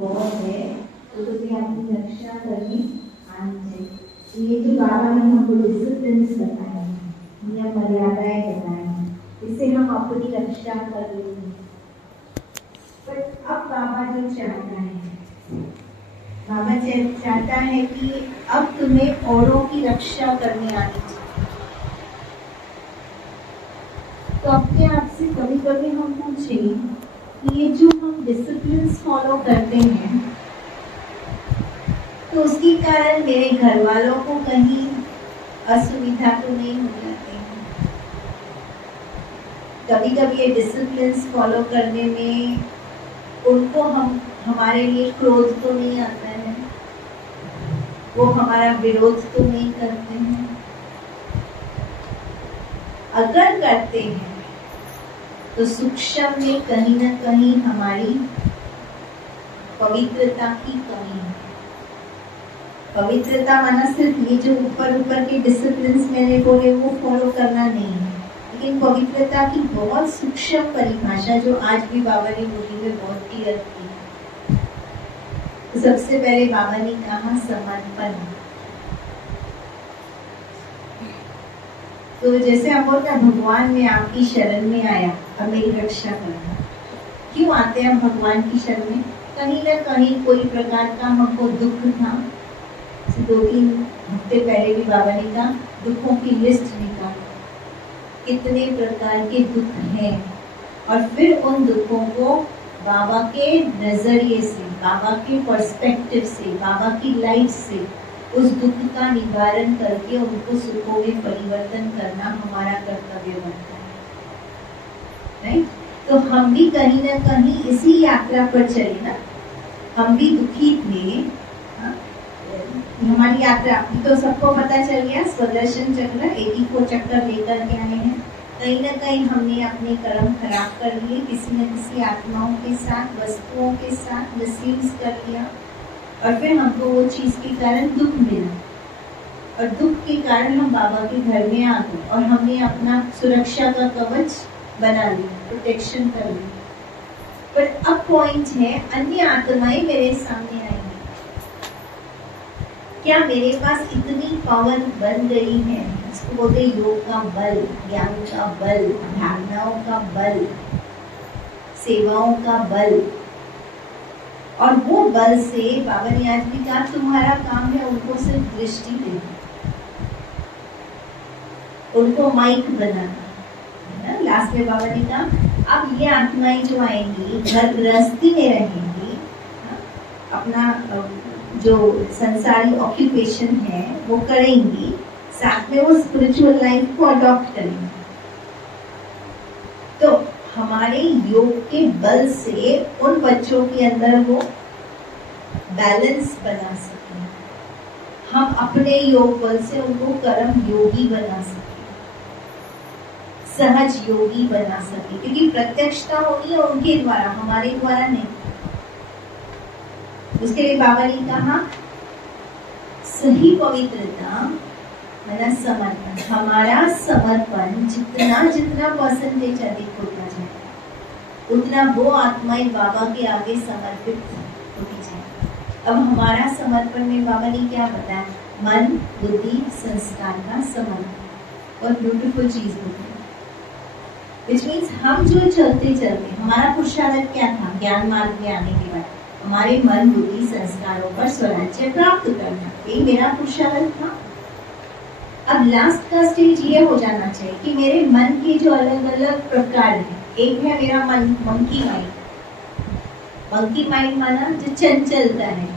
बहुत है तो तुम्हें अपनी रक्षा करनी आनी चाहिए। ये जो बाबा ने हमको डिसिप्लिन बताए, नियम मर्यादाएं बताए, इससे हम अपनी रक्षा कर लेते हैं। पर अब बाबा जो चाहता है, बाबा चाहता है कि अब तुम्हें औरों की रक्षा करनी आनी चाहिए। तो अपने आप से कभी कभी हम पूछें ये जो हम डिसिप्लिन फॉलो करते हैं तो उसके कारण मेरे घर वालों को कहीं असुविधा तो नहीं हो जाती है। कभी कभी ये डिसिप्लिन फॉलो करने में उनको हमारे लिए क्रोध तो नहीं आता है, वो हमारा विरोध तो नहीं करते हैं। अगर करते हैं तो सूक्ष्म में कहीं ना कहीं हमारी पवित्रता की कमी है। पवित्रता माना सिर्फ ये जो ऊपर ऊपर के डिसिप्लिन मैंने बोले वो फॉलो करना नहीं है, लेकिन पवित्रता की बहुत सूक्ष्म परिभाषा जो आज भी बाबा ने बोली में बहुत क्लियर की है। तो सबसे पहले बाबा ने कहा समर्पण। तो जैसे हम बोलते हैं भगवान में आपकी शरण में आया, अब मेरी रक्षा करना। क्यों आते हैं हम भगवान की शरण में? कहीं ना कहीं कोई प्रकार का हमको दुख था। 2-3 हफ्ते पहले भी बाबा ने कहा दुखों की लिस्ट निकाल, कितने प्रकार के दुख हैं, और फिर उन दुखों को बाबा के नजरिए से, बाबा के पर्सपेक्टिव से, बाबा की लाइट से उस दुख का निवारण करके उनको सुखों में परिवर्तन करना हमारा कर्तव्य बनता है, राइट? तो हम भी कहीं ना कहीं इसी यात्रा पर चले ना। हम भी दुखी थे। हमारी यात्रा अभी तो सबको पता चल गया, स्वदर्शन चक्र 81 चक्कर लेकर के आए हैं। कहीं ना कहीं हमने अपने कर्म खराब कर लिए, किसी न किसी आत्माओं के साथ, वस्तुओं के साथ मिसयूज कर लिया, और फिर हमको वो चीज के कारण दुख मिला, और दुख के कारण हम बाबा के घर में आ गए और हमने अपना सुरक्षा का कवच बना लिया, प्रोटेक्शन कर लिया। पर अब पॉइंट है, अन्य आत्माएं मेरे सामने आएंगी, क्या मेरे पास इतनी पावर बन गई है? इसको बोलते योग का बल, ज्ञान का बल, धारणाओं का बल, सेवाओं का बल। और वो बल से बाबा ने आज भी कहा तुम्हारा काम है उनको सिर्फ दृष्टि देना, उनको माइक बनाना, है ना? लास्ट में बाबा ने कहा अब ये आत्माएं जो आएंगी घर गृहस्थी में रहेंगी, अपना जो संसारी ऑक्यूपेशन है वो करेंगी, साथ में वो स्पिरिचुअल लाइफ को अडॉप्ट करेंगे। तो हमारे योग के बल से उन बच्चों के अंदर वो बैलेंस बना सकें, हम अपने योग बल से उनको कर्म योगी बना सकें, सहज योगी बना सकें, क्योंकि प्रत्यक्षता होनी है उनके द्वारा, हमारे द्वारा नहीं। उसके लिए बाबा ने कहा सही पवित्रता मतलब समर्पण। हमारा समर्पण जितना जितना परसेंटेज अधिक होता जाए उतना वो आत्माएं बाबा के आगे समर्पित होती जाए। अब हमारा समर्पण में बाबा ने क्या बताया? मन, बुद्धि, संस्कार का समर्पण। और ब्यूटीफुल चीज होती है, विच मीन्स हम जो चलते चलते, हमारा पुरुषार्थ क्या था? ज्ञान मार्ग में आने के बाद हमारे मन, बुद्धि, संस्कारों पर स्वराज्य प्राप्त करना, ये मेरा पुरुषार्थ था। अब लास्ट का स्टेज ये हो जाना चाहिए कि मेरे मन के जो अलग अलग प्रकार हैं, एक है मेरा मन मंकी माइंड। मंकी माइंड माना जो चंचलता है।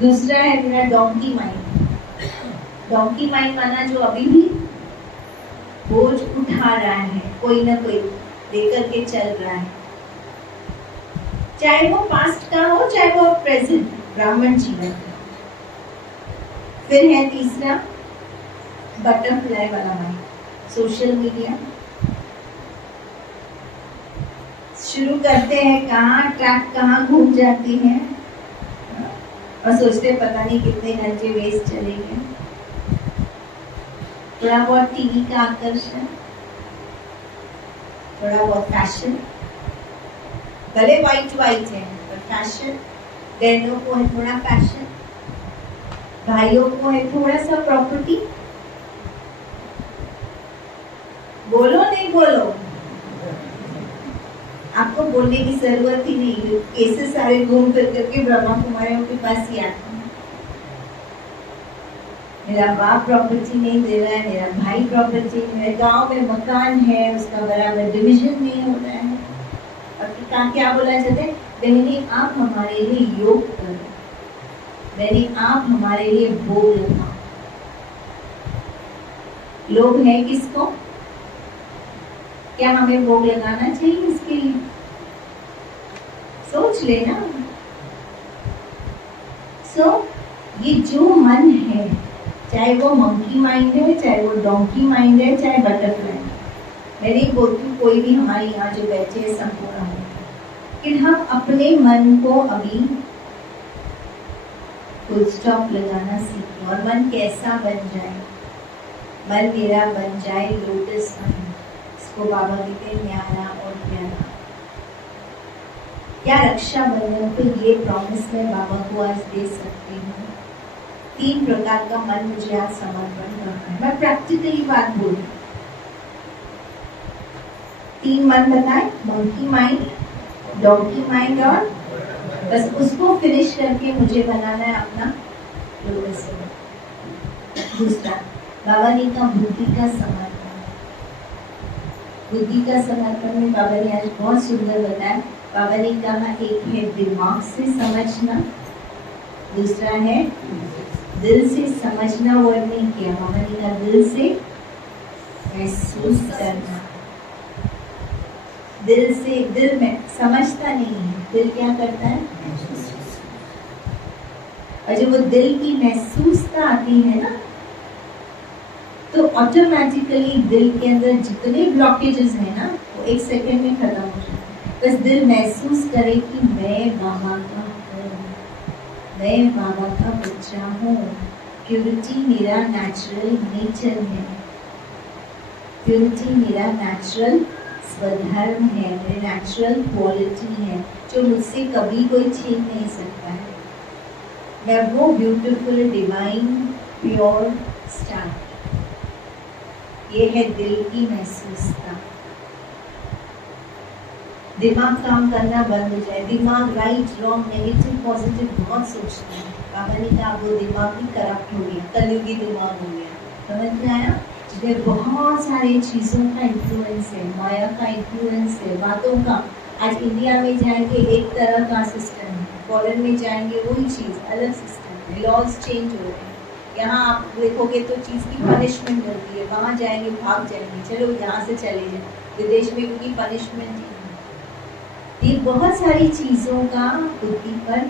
दूसरा है मेरा डोंकी माइंड। डोंकी माइंड माना जो अभी भी बोझ उठा रहा है, कोई ना कोई लेकर के चल रहा है, चाहे वो पास्ट का हो चाहे वो प्रेजेंट ब्राह्मण जीवन का। फिर है तीसरा बटरफ्लाई वाला माइंड, सोशल मीडिया। शुरू करते हैं कहाँ, ट्रैक कहाँ घूम जाती है और सोचते पता नहीं कितने घंटे वेस्ट चलेंगे। थोड़ा बहुत टीवी का आकर्षण, थोड़ा बहुत फैशन, भले वाइट है फैशन, बहनों को है थोड़ा फैशन, भाइयों को है थोड़ा सा प्रॉपर्टी। बोलो नहीं बोलो, आपको बोलने की जरूरत ही नहीं, ऐसे सारे घूम फिर करके ब्रह्मा कुमारियों के पास ही आते हैं। मेरा बाप प्रॉपर्टी नहीं दे रहा है, मेरा भाई प्रॉपर्टी, मेरे गांव में मकान है उसका बराबर डिवीजन नहीं हो रहा है, और क्या बोला जाता है, बहनी आप हमारे लिए योग करो, बहनी आप हमारे लिए भोग लगाओ। लोग है किसको, क्या हमें भोग लगाना चाहिए इसके लिए? सोच लेना। ये जो मन है, चाहे वो मंकी माइंड है, चाहे वो डोंकी माइंड है, चाहे बटरफ्लाई, मैं नहीं बोलती कोई भी हमारे यहाँ जो बैठे हैं संपूर्ण हो, लेकिन हम अपने मन को अभी फुल स्टॉप लगाना सीखें। और मन कैसा बन जाए? मन मेरा बन जाए लोटस मन, इसको बाबा कहते हैं न्यारा और प्यारा। क्या रक्षाबंधन को ये प्रॉमिस मैं बाबा को आज दे सकती हूँ? 3 प्रकार का मन मुझे आज समर्पण करना है। मैं प्रैक्टिकली बात बोल रही हूँ। 3 मन बताए, मंकी माइंड, डॉगी माइंड, और बस उसको फिनिश करके मुझे बनाना है अपना लोटस। दूसरा, बाबा ने कहा बुद्धि का समर्पण। बुद्धि का समर्पण में बाबा ने आज बहुत सुंदर बताया। बाबा ने कहा एक है दिमाग से समझना, दूसरा है दिल से समझना, वर्ड नहीं किया बाबा ने कहा दिल से महसूस करना। दिल से, दिल में समझता नहीं है, दिल क्या करता है? और जब वो दिल की महसूसता आती है ना, तो ऑटोमेटिकली दिल के अंदर जितने ब्लॉकेजेस हैं ना, वो 1 सेकंड में खत्म हो जाते हैं। बस दिल महसूस करे कि मैं बाबा का हूँ, मैं बाबा का बच्चा हूँ। प्योरिटी मेरा नेचुरल नेचर है, प्योरिटी मेरा नेचुरल स्वधर्म है, मेरी नेचुरल क्वालिटी है, जो मुझसे कभी कोई छीन नहीं सकता है। मैं वो ब्यूटीफुल डिवाइन प्योर स्टार। ये है दिल की महसूसता। दिमाग काम करना बंद हो जाए। दिमाग राइट रॉन्ग नेगेटिव पॉजिटिव बहुत सोचता है। बाबा ने कहा वो दिमाग भी करप्ट हो गया, कलयुगी दिमाग हो गया। समझ में आया? जिसमें बहुत सारी चीज़ों का इन्फ्लुएंस है, माया का इन्फ्लुएंस है, बातों का। आज इंडिया में जाएंगे एक तरह का सिस्टम है, फॉरेन में जाएंगे वही चीज़, अलग सिस्टम है, लॉज चेंज हो रहे हैं। यहाँ आप देखोगे तो चीज़ की पनिशमेंट मिलती है, वहाँ जाएंगे भाग जाएंगे, चलो यहाँ से चले जाए, विदेश में क्योंकि पनिशमेंट ही है। ये बहुत सारी चीज़ों का बुद्धि पर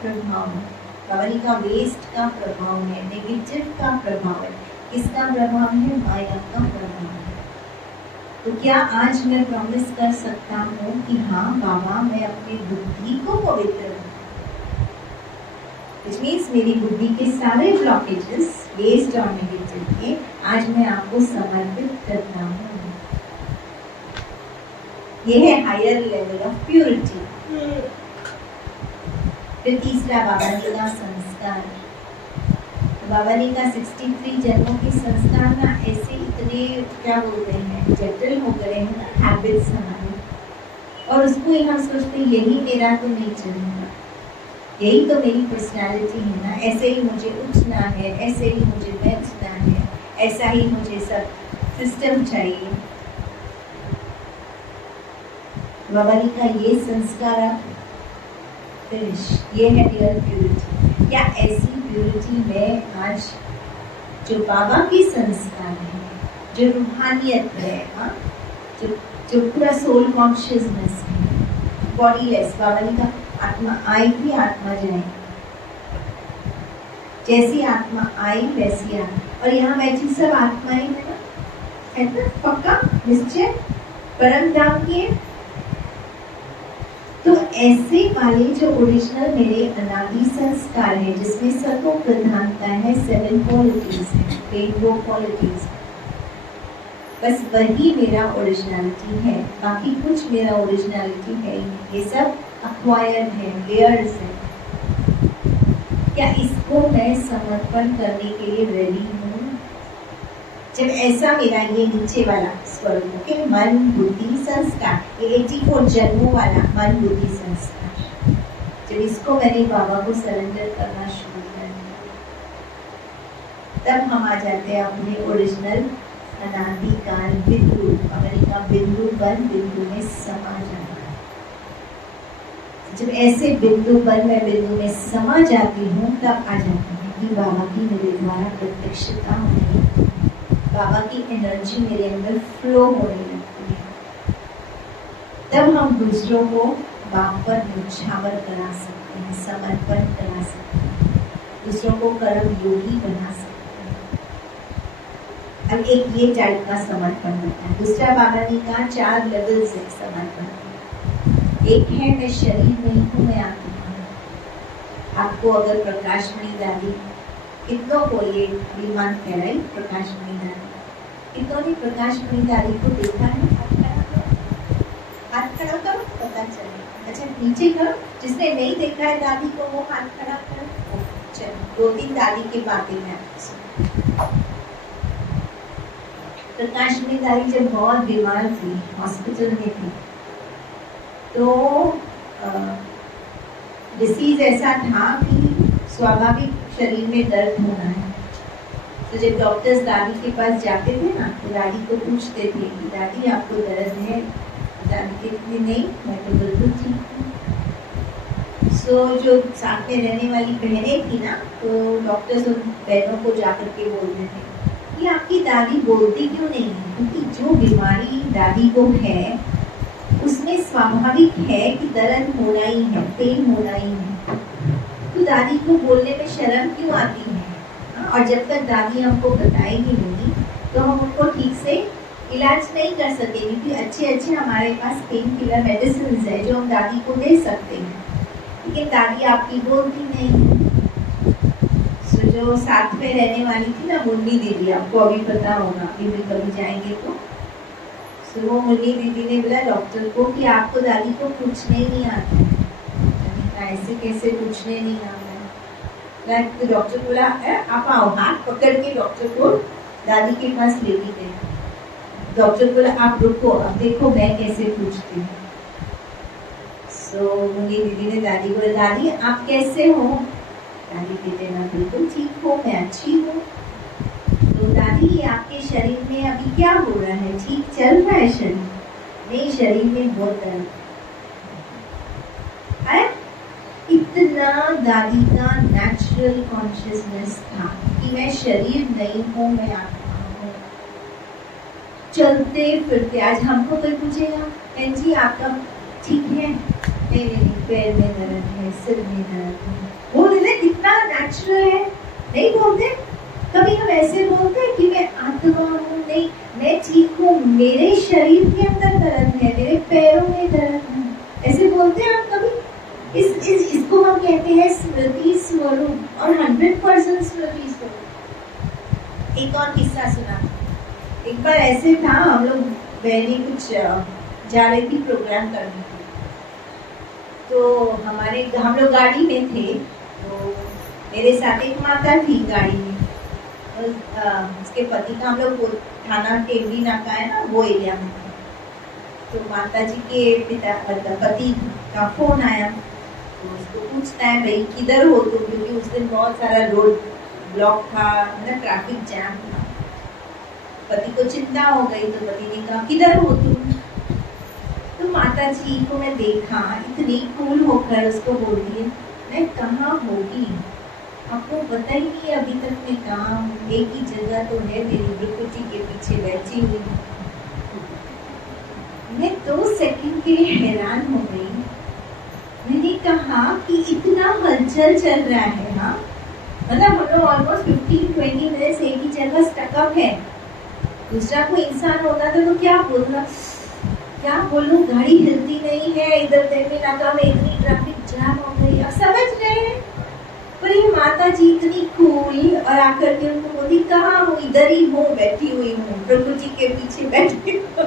प्रभाव है। कवनी का वेस्ट का प्रभाव है, नेगेटिव का प्रभाव है। किसका प्रभाव है? माया का प्रभाव है। तो क्या आज मैं प्रॉमिस कर सकता हूँ कि हाँ बाबा, मैं अपनी बुद्धि को पवित्र रखूँ, which means मेरी बुद्धि के सारे ब्लॉकेजेस वेस्ट और नेगेटिव के आज मैं आपको समर्पित करता हूँ। ये है हायर लेवल ऑफ प्योरिटी। फिर तीसरा बाबा ने कहा संस्कार। बाबा ने कहा 63 जन्मों के संस्कार ना ऐसे इतने क्या बोलते हैं जटिल हो गए हैं ना, हैबिट्स हमारे, और उसको ही हम सोचते हैं यही मेरा तो नहीं चलेगा, यही तो मेरी पर्सनालिटी है ना, ऐसे ही मुझे उठना है, ऐसे ही मुझे बैठना है, ऐसा ही मुझे सब सिस्टम चाहिए। बाबा ने कहा ये संस्कार आप फिनिश, ये है रियल प्योरिटी। क्या ऐसी प्योरिटी में आज जो बाबा की संस्कार है, जो रूहानियत है, हाँ, जो पूरा सोल कॉन्शियसनेस है, बॉडीलेस। बाबा ने कहा आत्मा आएगी आत्मा जाएगी, जैसी आत्मा आई वैसी आत्मा। और यहाँ बैठी सब आत्माएं है ना, है ना, पक्का निश्चय परम धाम की है। तो ऐसे वाले जो ओरिजिनल मेरे अनादि संस्कार है, जिसमें सतो प्रधानता है, 7 क्वालिटीज है, रेनबो क्वालिटीज, बस वही मेरा ओरिजिनलिटी है। बाकी कुछ मेरा ओरिजिनलिटी है ही नहीं, ये सब अक्वायर है, लेयर्स है। क्या इसको मैं समर्पण करने के लिए रेडी हूँ? जब ऐसा मेरा ये नीचे वाला स्वरूप कि मन बुद्धि संस्कार, ये 84 जन्मों वाला मन बुद्धि संस्कार, जब इसको मैंने बाबा को सरेंडर करना शुरू कर दिया, तब हम आ जाते हैं अपने ओरिजिनल अनादिकाल बिंदु, अमेरिका बिंदु बन बिंदु में समा जाना। जब ऐसे बिंदु पर मैं बिंदु में समा जाती हूँ, तब आ जाती है कि बाबा की मेरे द्वारा प्रत्यक्षता होने लगती है, बाबा की एनर्जी मेरे अंदर फ्लो होने लगती है। तब हम दूसरों को बाप पर न्यौछावर करा सकते हैं, समर्पण करा सकते हैं, दूसरों को कर्म योगी बना सकते हैं। अब एक ये टाइप का समर्पण होता है। दूसरा बाबा ने कहा 4 लेवल्स है समर्पण। एक है मैं शरीर नहीं हूँ, मैं आत्मा हूँ। आपको अगर प्रकाशमणि दादी, कितनों को ये विमान कह रही प्रकाशमणि दादी, कितनों ने प्रकाशमणि दादी को देखा है? हाथ खड़ा करो, पता चले। अच्छा नीचे करो, जिसने नहीं देखा है दादी को वो हाथ खड़ा करो। चलो 2-3 दादी की बातें मैं आपको। प्रकाशमणि दादी जब बहुत बीमार थी, हॉस्पिटल में थी, तो डिसीज ऐसा था कि स्वाभाविक शरीर में दर्द होना है। तो जब डॉक्टर्स दादी के पास जाते थे ना, तो दादी को पूछते थे कि दादी आपको दर्द है? दादी कहती नहीं, मैं तो बिल्कुल ठीक हूँ। सो जो साथ में रहने वाली बहनें थी ना, तो डॉक्टर्स उन बहनों को जाकर के बोलते थे कि आपकी दादी बोलती क्यों नहीं है? क्योंकि जो बीमारी दादी को है उसमें स्वाभाविक है कि दर्द होना ही है, पेन होना ही है। तो दादी को बोलने में शर्म क्यों आती है? और जब तक दादी हमको बताएगी नहीं, तो हम उनको ठीक से इलाज नहीं कर सकेंगे। कि अच्छे हमारे पास पेन किलर मेडिसिन है जो हम दादी को दे सकते हैं, लेकिन दादी आपकी बोलती नहीं। तो जो साथ में रहने वाली थी ना, मुन्नी दीदी, आपको अभी पता होगा, अभी भी कभी जाएंगे तो वो मुन्नी दीदी ने बोला डॉक्टर को कि आपको दादी को पूछने नहीं आता है। ऐसे कैसे पूछने नहीं आता है? तो डॉक्टर बोला आप आओ, हाथ पकड़ के डॉक्टर को दादी के पास लेके गए। डॉक्टर बोला आप रुको, अब देखो मैं कैसे पूछती हूँ। सो मुन्नी दीदी ने दादी को, दादी आप कैसे हो? दादी कहते मैं बिल्कुल ठीक हूँ, मैं अच्छी हूँ। तो दादी आपके शरीर में अभी क्या हो रहा है? ठीक चल रहा है शरीर? नहीं, शरीर में बहुत दर्द है। इतना दादी का नेचुरल कॉन्शियसनेस था कि मैं शरीर नहीं हूँ, मैं आत्मा हूँ। चलते फिरते, आज हमको कोई पूछेगा जी आपका ठीक है? नहीं, पैर में दर्द है, सिर में दर्द है। बोल कितना नेचुरल है, नहीं बोलते। कभी हम ऐसे बोलते हैं कि मैं आत्मा हूँ, नहीं मैं ठीक हूँ, मेरे शरीर के अंदर दर्द है, मेरे पैरों में दर्द है, ऐसे बोलते हैं आप कभी? इसको हम कहते हैं स्मृति स्वरूप, और 100% स्मृति स्वरूप। एक और किस्सा सुना। एक बार ऐसे था, हम लोग बहनी कुछ जा रही थी प्रोग्राम करने के, तो हम लोग गाड़ी में थे। तो मेरे साथ एक माता थी गाड़ी में, उसके पति का, हम लोग थाना टेमरी नाका है ना, वो एरिया में थे। तो माता जी के पति का फोन आया, तो उसको पूछता है भाई किधर हो तुम? क्योंकि उस दिन बहुत सारा रोड ब्लॉक था, मतलब ट्रैफिक जैम था। पति को चिंता हो गई, तो पति ने कहा किधर हो तुम? तो माता जी को मैं देखा, इतनी कूल होकर उसको बोल दिए मैं कहाँ होगी, आपको पता ही नहीं अभी तक मैं कहाँ हूँ, एक ही जगह तो है, मेरी बिल्कुल के पीछे बैठी हुई। मैं 2 सेकंड के लिए हैरान हो गई। मैंने कहा कि इतना हलचल चल रहा है, हाँ मतलब हम लोग ऑलमोस्ट 15-20 मिनट्स एक ही जगह स्टकअप है। दूसरा कोई इंसान होता तो क्या बोलना, क्या बोलूं, गाड़ी हिलती नहीं है, इधर टेमरी नाका में इतनी ट्रैफिक जैम हो गई। अब समझ रहे हैं, पर ये माता जी इतनी कूल, और आकर के उनको बोली कहाँ हूँ? इधर ही हूँ, बैठी हुई हूँ, प्रभु जी के पीछे बैठी हूँ।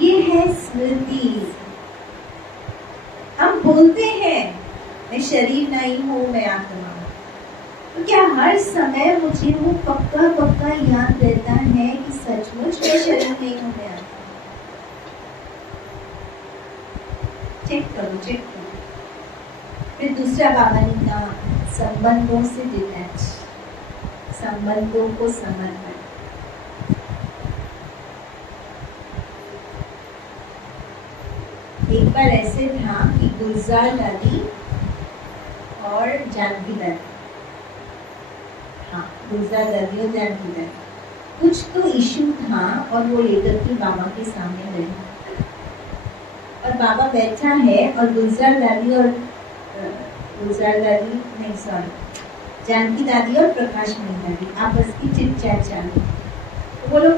ये है स्मृति। बोलते हैं मैं शरीर नहीं हूँ, मैं आत्मा हूँ, तो क्या हर समय मुझे वो पक्का पक्का याद रहता है कि सचमुच मैं शरीर नहीं हूँ, मैं आत्मा? चेक करो, चेक करो। फिर दूसरा बाबा ने कहा संबंधों से डिटैच, संबंधों को समर्पण। एक बार ऐसे था कि गुलजार दादी और जानकी दादी, हाँ गुलजार दादी और जानकी दादी, कुछ तो इशू था और वो लेकर के बाबा के सामने गए और बाबा बैठा है और गुलजार दादी नहीं सॉरी जानकी दादी और प्रकाश मणि दादी आपस की चिट चैट चालू। वो लोग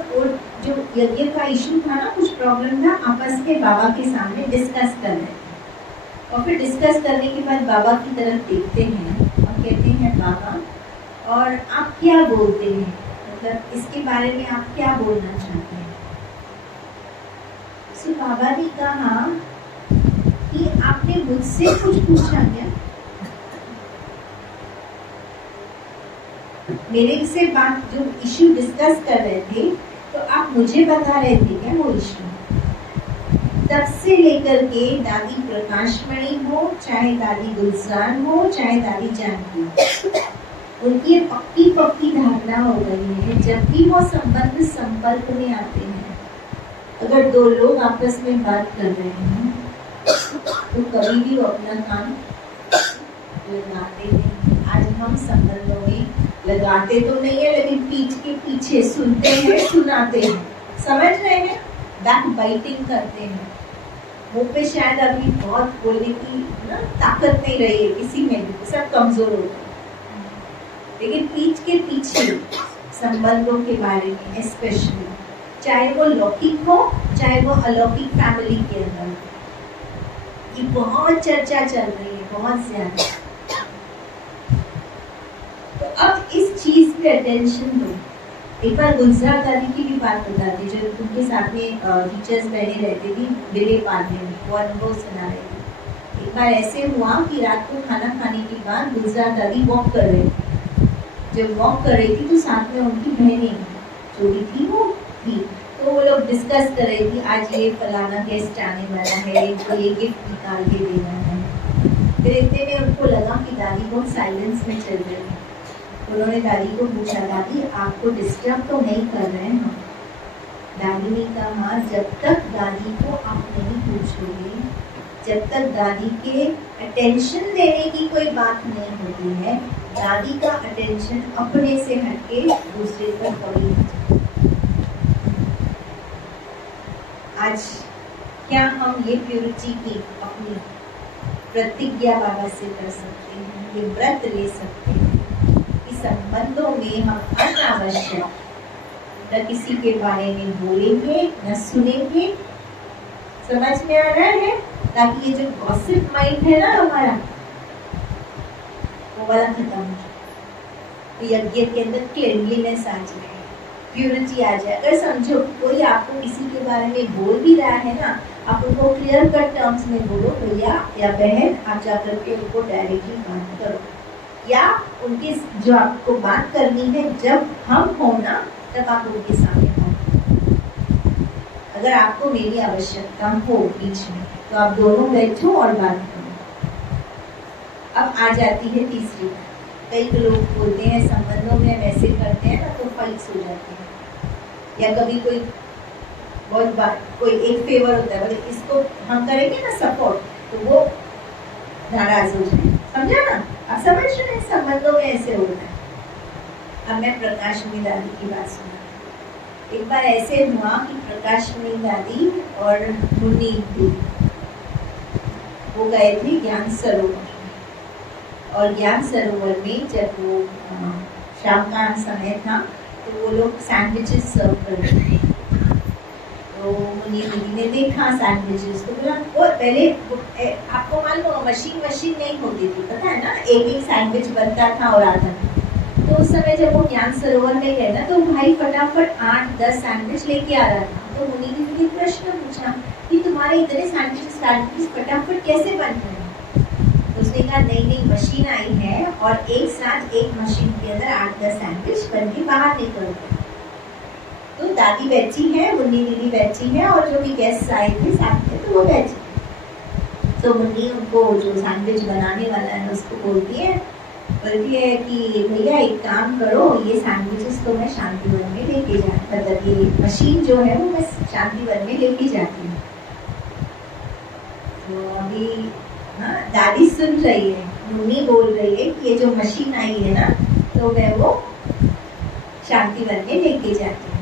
जो यज्ञ का इशू था ना, कुछ प्रॉब्लम था, आपस के बाबा के सामने डिस्कस कर रहे थे। और फिर डिस्कस करने के बाद बाबा की तरफ देखते हैं और कहते हैं बाबा, और आप क्या बोलते हैं, मतलब इसके बारे में आप क्या बोलना चाहते हैं? तो बाबा ने कहा कि आपने मुझसे कुछ पूछा क्या? मेरे से बात जो इश्यू डिस्कस कर रहे थे तो आप मुझे बता रहे थे क्या वो इश्यू? तब से लेकर के दादी प्रकाशमणि हो, चाहे दादी गुलजार हो, चाहे दादी जानकी हो, उनकी पक्की पक्की धारणा हो गई है जब भी वो संबंध संपर्क में आते हैं, अगर दो लोग आपस में बात कर रहे हैं तो कभी भी वो अपना काम लगाते हैं। आज हम संबंधों में लगाते तो नहीं है, लेकिन पीठ के पीछे सुनते हैं, सुनाते हैं, समझ रहे हैं, बैक बाइटिंग करते हैं। मुंह पे शायद अभी बहुत बोलने की ना ताकत नहीं रही है किसी में भी, सब कमजोर हो गए, लेकिन पीठ के पीछे संबंधों के बारे में स्पेशली, चाहे वो लौकिक हो चाहे वो अलौकिक फैमिली के अंदर, ये बहुत चर्चा चल रही है, बहुत ज्यादा। तो अब इस चीज पे अटेंशन दो। एक बार गुलजार दादी की भी बात बताती, जो उनके साथ में टीचर्स बहने रहती थी विले पार्क में, वो अनुभव सुना रही थी। एक बार ऐसे हुआ कि रात को खाना खाने के बाद गुलजार दादी वॉक कर रही थी। जब वॉक कर रही थी तो साथ में उनकी बहनें जो भी थी वो थी, तो वो लोग डिस्कस कर रही थी आज ये फलाना गेस्ट आने वाला है, तो ये गिफ्ट निकाल के देना है। फिर इतने में उनको लगा कि दादी बहुत साइलेंस में चल रही है। उन्होंने दादी को पूछा, दादी आपको डिस्टर्ब तो नहीं कर रहे हैं हम? दादी ने कहा जब तक दादी को आप नहीं पूछोगे, जब तक दादी के अटेंशन देने की कोई बात नहीं होती है, दादी का अटेंशन अपने से हटके दूसरे पर कभी नहीं। आज क्या हम ये प्योरिटी की अपनी प्रतिज्ञा बाबा से कर सकते हैं, ये व्रत ले सकते हैं कि संबंधों में हम अनावश्यक न किसी के बारे में बोलेंगे न सुनेंगे। समझ में आ रहा है? ताकि ये जो गॉसिप माइंड है ना हमारा, वो वाला खत्म हो जाए, यज्ञ के अंदर क्लीनलीनेस आ जाए, प्योरिटी आ जाए। अगर समझो कोई आपको किसी के बारे में बोल भी रहा है ना, आप उनको क्लियर कट टर्म्स में बोलो, भैया या बहन, आप जाकर के उनको डायरेक्टली बात करो, या उनके जो आपको बात करनी है जब हम हो ना तब आप उनके सामने बात करो। अगर आपको मेरी आवश्यकता हो बीच में तो आप दोनों बैठो और बात करो। अब आ जाती है तीसरी। कई लोग बोलते हैं संबंधों में हम ऐसे करते हैं ना तो फाइट्स हो जाते हैं, या कभी कोई बहुत बात कोई एक फेवर होता है, बोले इसको हम करेंगे ना सपोर्ट तो वो नाराज हो जाए। समझा ना? आप समझ रहे हैं संबंधों में ऐसे होता है। अब मैं प्रकाशमणि दादी की बात सुना। एक बार ऐसे हुआ कि प्रकाशमणि दादी और मुन्नी वो गए थे ज्ञान सरोवर, और ज्ञान सरोवर में जब वो शाम का समय था तो वो लोग सैंडविचेस सर्व कर रहे थे। तो मुन्नी दीदी ने देखा सैंडविचेस तो बोला, वो पहले आपको मालूम मशीन नहीं होती थी, पता है ना, एक सैंडविच बनता था और आता था। तो उस समय जब वो ज्ञान सरोवर में गए ना तो भाई फटाफट 8-10 सैंडविच लेके आ रहा था। तो मुन्नी दीदी ने प्रश्न पूछा कि तुम्हारे इतने सैंडविच फटाफट कैसे बन रहे हैं? सोचने का नई नई मशीन आई है और एक साथ एक मशीन के अंदर 8-10 सैंडविच बन के बाहर निकल गए। तो दादी बैठी है, मुन्नी दीदी बैठी है और जो भी गेस्ट आए थे साथ में तो वो बैठी। तो मुन्नी उनको जो सैंडविच बनाने वाला है उसको बोलती है कि भैया एक काम करो, ये सैंडविचेस तो मैं शांतिवन में लेके जा, मतलब ये मशीन जो है वो मैं शांतिवन में लेके जाती हूँ। तो अभी हाँ दादी सुन रही है, मुन्नी बोल रही है कि ये जो मशीन आई है ना तो मैं वो शांतिवन में लेके जाती हूँ।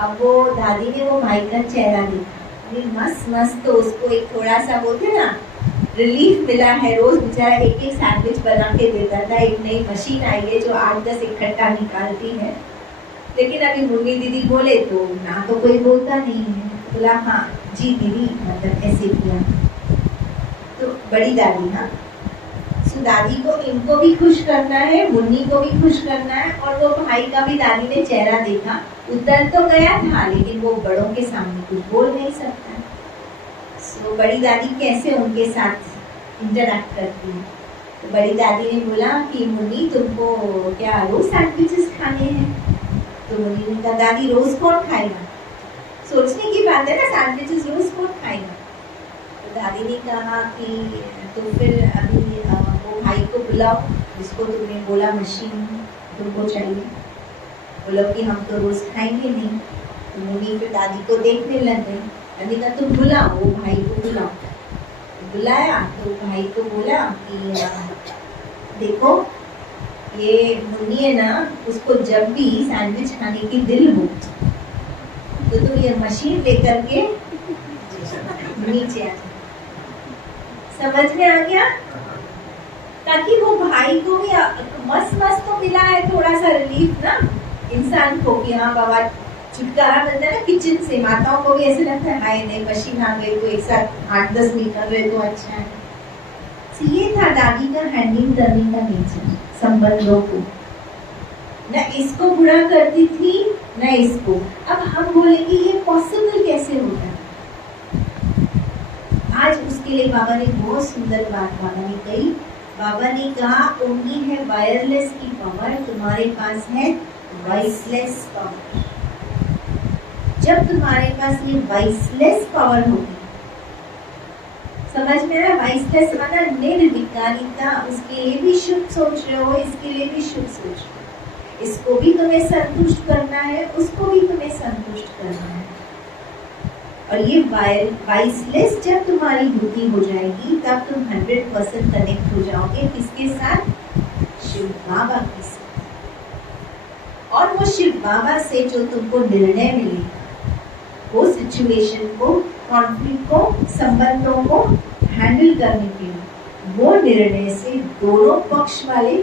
अब वो दादी ने वो भाई का चेहरा देखा, मस्त मस्त, तो उसको एक थोड़ा सा बोलते ना रिलीफ मिला है। रोज बेचारा एक एक सैंडविच बना के देता था, एक नई मशीन आई है जो 8-10 इकट्ठा निकालती है। लेकिन अभी मुन्नी दीदी बोले तो ना तो कोई बोलता नहीं है, बोला हाँ जी दीदी, मतलब ऐसे किया। तो बड़ी दादी हाँ, सो दादी को इनको भी खुश करना है, मुन्नी को भी खुश करना है, और वो भाई का भी दादी ने चेहरा देखा, उतर तो गया था लेकिन वो बड़ों के सामने कुछ बोल नहीं सकता। सो बड़ी दादी कैसे उनके साथ इंटरैक्ट करती है। तो बड़ी दादी ने बोला कि मुन्नी तुमको क्या रोज सैंडविचेस खाने हैं? तो मुन्नी ने कहा दादी रोज कौन खाएगा, सोचने की बात है ना, सैंडविचेस रोज कौन खाएगा। तो दादी ने कहा कि तो फिर अभी वो भाई को बुलाओ जिसको तुमने बोला मशीन तुमको चाहिए, बोलो कि हम तो रोज खाएंगे नहीं। तो मुन्नी फिर दादी को देखने लग गई। दादी का तुम बुलाओ, वो भाई को बुलाओ। बुलाया तो भाई को बोला कि देखो ये मुन्नी है ना, उसको जब भी सैंडविच खाने की दिल हो तो तुम ये मशीन लेकर के नीचे आ जाओ। समझ में आ गया? ताकि वो भाई को भी मस्त मस्त तो मिला है, थोड़ा सा रिलीफ ना इंसान को कि हाँ बाबा छुटकारा मिलता है ना किचन से। माताओं को भी ऐसे लगता है हाय नहीं मशीन आ गई तो एक साथ 8-10 निकल रहे तो अच्छा है। तो ये था दादी का हैंडलिंग करने का नेचर, संबंधों को न इसको बुरा करती थी न इसको। अब हम बोलेंगे ये पॉसिबल कैसे होता है? आज उसके लिए बाबा ने बहुत सुंदर बात बाबा ने कही। बाबा ने कहा ओनली है वायरलेस की पावर, तुम्हारे पास है वॉइसलेस पावर। जब तुम्हारे पास ये वॉइसलेस पावर होगी, समझ में आया? वॉइसलेस माना निर्विकारिता, उसके लिए भी शुभ सोच रहे हो, इसके लिए भी शुभ सोच रहे हो, इसको भी तुम्हें संतुष्ट करना है, उसको भी तुम्हें संतुष्ट करना है। और ये वॉइसलेस जब तुम्हारी बुद्धि हो जाएगी तब तुम 100% कनेक्ट हो जाओगे किसके साथ? शिव बाबा के साथ। और वो शिव बाबा से जो तुमको निर्णय मिलेगा, वो सिचुएशन को, कॉन्फ्लिक्ट को, संबंधों को हैंडल करने के लिए, वो निर्णय से दोनों पक्ष वाले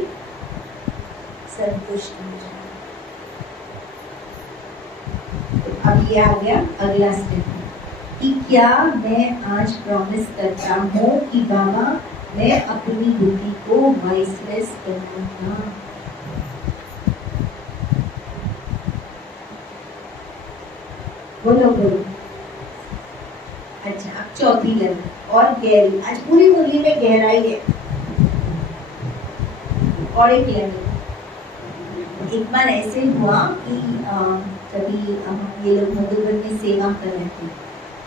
संतुष्ट हो जाएंगे। तो अब ये आ गया अगला स्टेप कि क्या मैं आज प्रॉमिस करता हूँ कि बाबा मैं अपनी बुद्धि को वॉइसलेस करूँगा। बोलो बोलो। अच्छा अब चौथी लेवल और गहरी, आज पूरी मुरली में गहराई है। और एक लेवल, एक बार ऐसे हुआ कि कभी ये लोग मधुबन में सेवा कर रहे थे,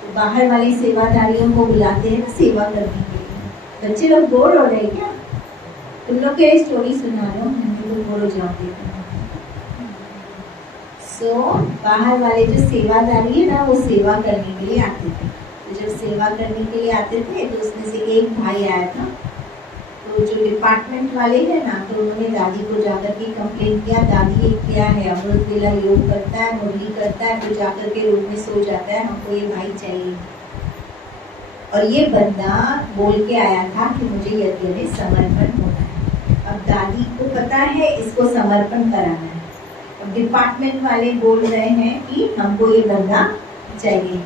तो बाहर वाले सेवादारियों को बुलाते हैं ना सेवा करने के लिए। बच्चे लोग बोर हो रहे क्या? तुम लोग के स्टोरी सुना रहा हूँ, हम लोग बोर हो जाओगे। सो बाहर वाले जो सेवादारी है ना वो सेवा करने के लिए आते थे। तो जब सेवा करने के लिए आते थे तो उसमें से एक भाई आया था। तो जो डिपार्टमेंट वाले हैं ना, तो उन्होंने दादी को जाकर के कंप्लेन किया, दादी ये क्या है, अमृत वेला योग करता है, मुरली करता है, फिर जाकर के रूम में सो जाता है, हमको ये भाई चाहिए। और ये बंदा बोल के आया था कि मुझे यज्ञ में समर्पण होना है। अब दादी को पता है इसको समर्पण कराना है। अब डिपार्टमेंट वाले बोल रहे हैं कि हमको ये बंदा चाहिए।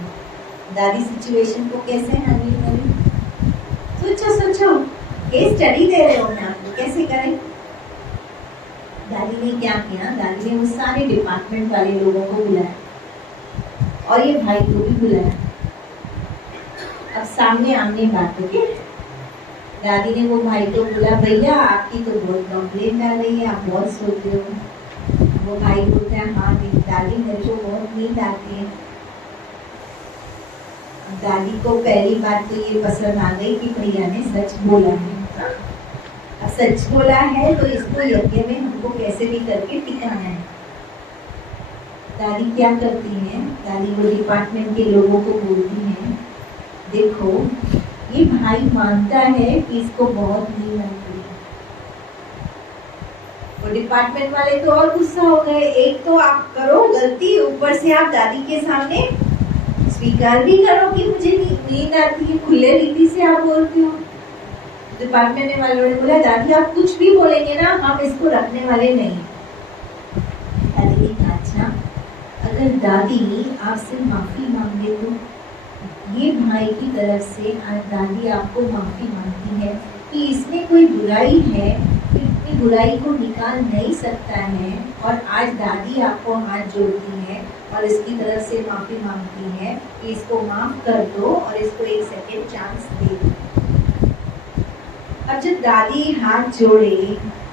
दादी सिचुएशन को कैसे हैंडल करें? सोचो केस स्टडी दे रहे हो ना आपको, कैसे करें? दादी ने क्या किया, दादी ने वो सारे डिपार्टमेंट वाले लोगों को बुलाया और ये भाई को भी बुलाया। अब सामने आमने बात होगी। दादी ने वो भाई को बोला, भैया आपकी तो बहुत कंप्लेंट आ रही है, आप बहुत सोते हो। वो भाई बोलता है, हाँ दादी मेरे को बहुत नींद आती है। दादी को पहली बात तो ये पसंद आ गई कि भैया ने सच बोला है। अब सच बोला है तो इसको यज्ञ में हमको कैसे भी करके टिकाना है। दादी क्या करती हैं, दादी वो डिपार्टमेंट के लोगों को बोलती हैं, देखो ये भाई मानता है कि इसको बहुत नींद आती है। वो डिपार्टमेंट वाले तो और गुस्सा हो गए, एक तो आप करो गलती, ऊपर से आप दादी के सामने स्वीकार भी करो कि मुझे नींद आती है, खुले रीति से आप बोलती हो। डिपार्टमेंट वालों ने बोला, दादी आप कुछ भी बोलेंगे ना, हम इसको रखने वाले नहीं। दादी ने कहा, अच्छा अगर दादी आपसे माफी मांगे तो ये भाई की तरफ से आज दादी आपको माफी मांगती है कि इसमें कोई बुराई है, अपनी बुराई को निकाल नहीं सकता है, और आज दादी आपको हाथ जोड़ती है और इसकी तरफ से माफी मांगती है कि इसको माफ कर दो और इसको एक सेकेंड चांस दे दो। अब जब दादी हाथ जोड़े,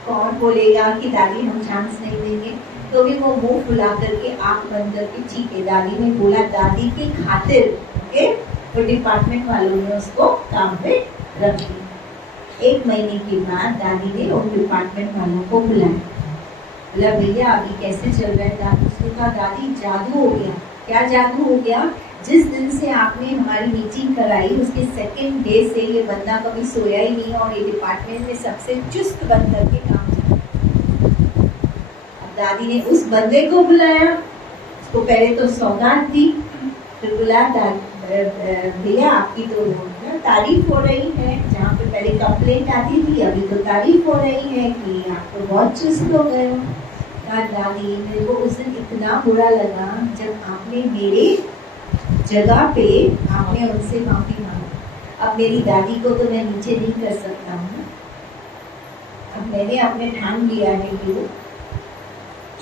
कौन बोलेगा कि दादी हम चांस नहीं देंगे? तो भी वो मुंह फुला करके आंख बंद करके ठीक है, दादी ने बोला, दादी की खातिर ओके, तो डिपार्टमेंट वालों ने उसको काम पे रख दिया। 1 महीने के बाद दादी ने उन डिपार्टमेंट वालों को बुलाया, बोला भैया अभी कैसे चल रहा है? दादी ने कहा, दादी जादू हो गया। क्या जादू हो गया? जिस दिन से आपने हमारी मीटिंग कराई उसके सेकंड डे से ये बंदा कभी सोया ही नहीं और ये डिपार्टमेंट में सबसे चुस्त बन करके काम चल रहा है। अब दादी ने उस बंदे को बुलाया, उसको पहले तो सौगात दी, फिर बुलाया, भैया आपकी तो तारीफ हो रही है, जहाँ पे पहले कंप्लेंट आती थी अभी तो तारीफ हो रही है कि आप तो बहुत चुस्त हो गए हो। दादी मेरे को उस दिन इतना बुरा लगा जब आपने मेरे जगह पे आपने उनसे माफी मांगी। अब मेरी दादी को तो मैं नीचे नहीं कर सकता हूँ, अब मैंने अपने ठान लिया है कि वो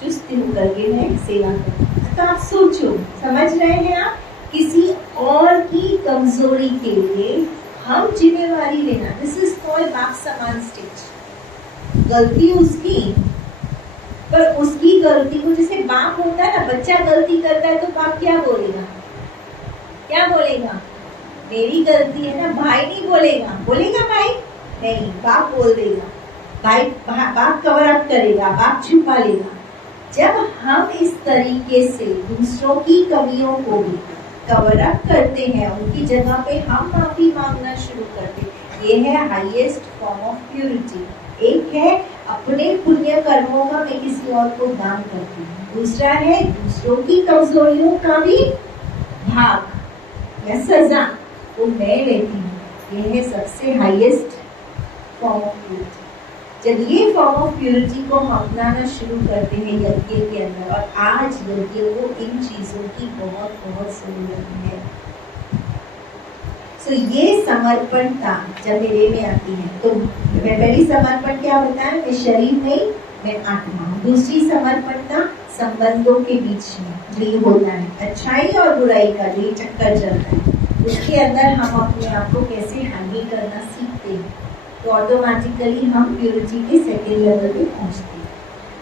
चुस्त होकर के मैं सेवा करूँ। तो आप सोचो, समझ रहे हैं आप, किसी और की कमजोरी के लिए हम जिम्मेवारी लेना, दिस इज कॉल्ड बाप समान स्टेज। गलती उसकी, पर उसकी गलती को, जैसे बाप होता है ना, बच्चा गलती करता है तो बाप क्या बोलेगा? क्या बोलेगा? मेरी गलती है ना। भाई नहीं बोलेगा, बोलेगा भाई? नहीं, बाप बोल देगा। भाई बाप कवर अप करेगा, बाप छुपा लेगा। जब हम इस तरीके से दूसरों की कमियों को भी कवर अप करते हैं, उनकी जगह पे हम माफी मांगना शुरू करते हैं, ये है हाईएस्ट फॉर्म ऑफ प्यूरिटी। एक है अपने पुण्य कर्मों का मैं किसी और को दान करती हूँ, दूसरा है दूसरों की कमजोरियों का भी भाग या सजा वो मैं लेती हूँ। ये है सबसे हाईएस्ट फॉर्म ऑफ प्यूरिटी। जब ये फॉर्म ऑफ प्यूरिटी को हम अपनाना शुरू करते हैं यज्ञ के अंदर, और आज यज्ञ को इन चीजों की बहुत बहुत जरूरत है। तो ये समर्पणता जब मेरे में आती है, तो मैं पहली समर्पण क्या बताया, मैं शरीर नहीं मैं आत्मा हूँ। दूसरी समर्पणता संबंधों के बीच में जो ये होता है, अच्छाई और बुराई का जो ये चक्कर चलता है, उसके अंदर हम अपने आप को कैसे हैंडल करना सीखते हैं, तो ऑटोमेटिकली हम प्योरिटी के सेकेंड लेवल पे पहुंचते हैं।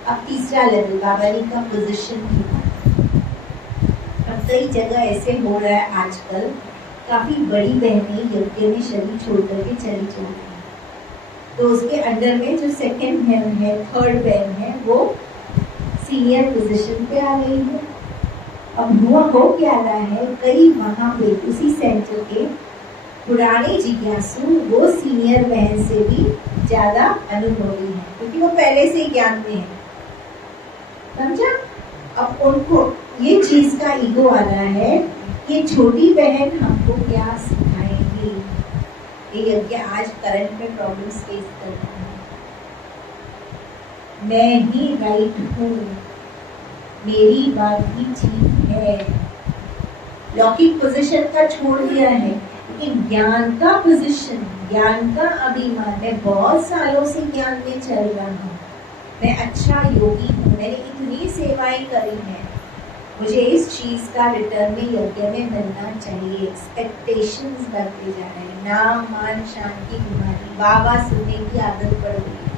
अब तीसरा लेवल बाबा जी का पोजीशन की बात। अब कई जगह ऐसे हो रहा है आजकल, काफी बड़ी बहनें यज्ञ में शरीर छोड़ करके चली जाती हैं, तो उसके अंडर में जो सेकेंड बहन है, थर्ड बहन है, वो सीनियर पोजीशन पे आ गई है। अब हुआ हो क्या रहा है, कई वहाँ पे उसी सेंटर के पुराने जिज्ञासु वो सीनियर बहन से भी ज्यादा अनुभवी है, क्योंकि वो पहले से ज्ञान में है, समझा। अब उनको ये चीज का ईगो आ रहा है, ये छोटी बहन हमको क्या सिखाएंगी। ये यज्ञ आज करंट में प्रॉब्लम्स फेस कर रहा है, मैं ही राइट हूँ, मेरी बात ही ठीक है। लौकिक पोजीशन का छोड़ दिया है, लेकिन ज्ञान का पोजीशन, ज्ञान का अभिमान, मैं बहुत सालों से ज्ञान में चल रहा हूँ, मैं अच्छा योगी हूँ, मैंने इतनी सेवाएं करी हैं, मुझे इस चीज का रिटर्न में यज्ञ में मिलना चाहिए। एक्सपेक्टेशंस बढ़ते जा रहे हैं, नाम मान शान की बीमारी, बाबा सुनने की आदत पड़ गई है,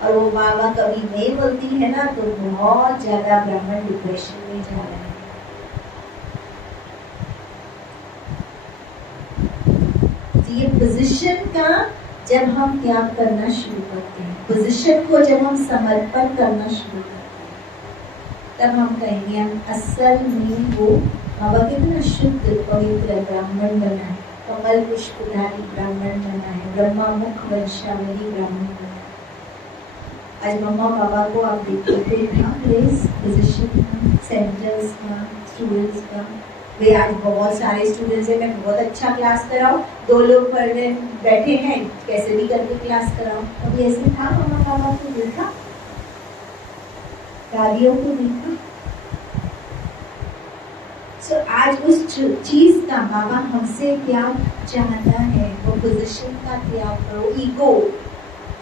और वो बाबा कभी नहीं बोलती है ना तो बहुत ज्यादा ब्राह्मण डिप्रेशन में जा रहे हैं। ये पोजीशन का जब हम त्याग करना शुरू करते हैं, पोजीशन को जब हम समर्पण करना शुरू करते हैं, तब हम कहेंगे हम असल में वो बाबा कितना शुद्ध पवित्र ब्राह्मण बना है, कमल पुष्पधारी ब्राह्मण बना है, ब्रह्मा मुख वंशावली ब्राह्मण बना है। आज मम्मा पापा को आप देखिए पोजीशन का, सेंटर्स का, स्टूडेंट्स का, वे आज बहुत सारे स्टूडेंट्स हैं, मैं बहुत अच्छा क्लास कराऊं, 2 लोग पढ़ने बैठे हैं, कैसे भी करके क्लास कराऊं। कभी ऐसे था मम्मा पापा को देखा, दादियों को देखा? So, आज उस चीज का बाबा हमसे क्या चाहता है, वो पोजीशन का त्याग करो। ईगो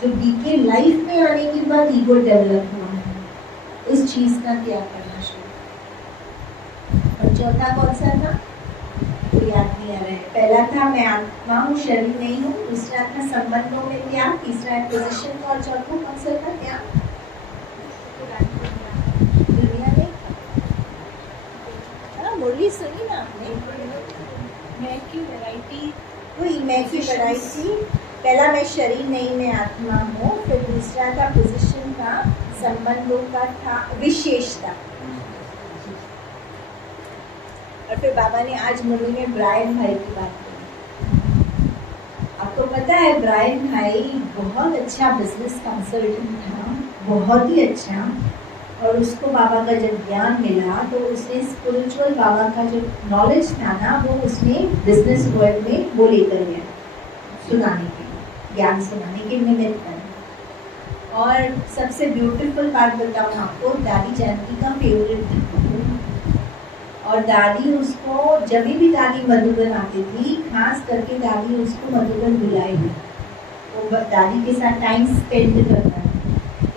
जो बीके लाइफ में आने के बाद ईगो डेवलप हुआ है, उस चीज का त्याग करना शुरू। और चौथा कौन सा था, कोई याद नहीं आ रहा है। पहला था मैं आत्मा हूँ, शरीर नहीं हूँ, दूसरा था संबंधों में त्याग, तीसरा है पोजीशन का, और चौथा कौन सा था त्याग, दुनिया में। मुरली सुनी ना आपने, मैं की वैरायटी, वही मैं की वैरायटी। पहला मैं शरीर नहीं, मैं आत्मा हूँ, फिर दूसरा था पोजीशन का, संबंधों का था विशेषता, और फिर बाबा ने आज मुरली में ब्रायन भाई की बात की। आपको पता है ब्रायन भाई बहुत अच्छा बिजनेस कंसल्टेंट था, बहुत ही अच्छा, और उसको बाबा का जब ज्ञान मिला तो उसने स्पिरिचुअल बाबा का जो नॉलेज था ना, वो उसने बिजनेस वर्ल्ड में वो लेकर गया सुनाने के लिए, ज्ञान सुनाने के निमित्त पर। और सबसे ब्यूटीफुल बात बताऊँ आपको, दादी जानकी का फेवरेट था, और दादी उसको जब भी दादी मधुबन आती थी, खास करके दादी उसको मधुबन बुलाएगी, वो दादी के साथ टाइम स्पेंड करना।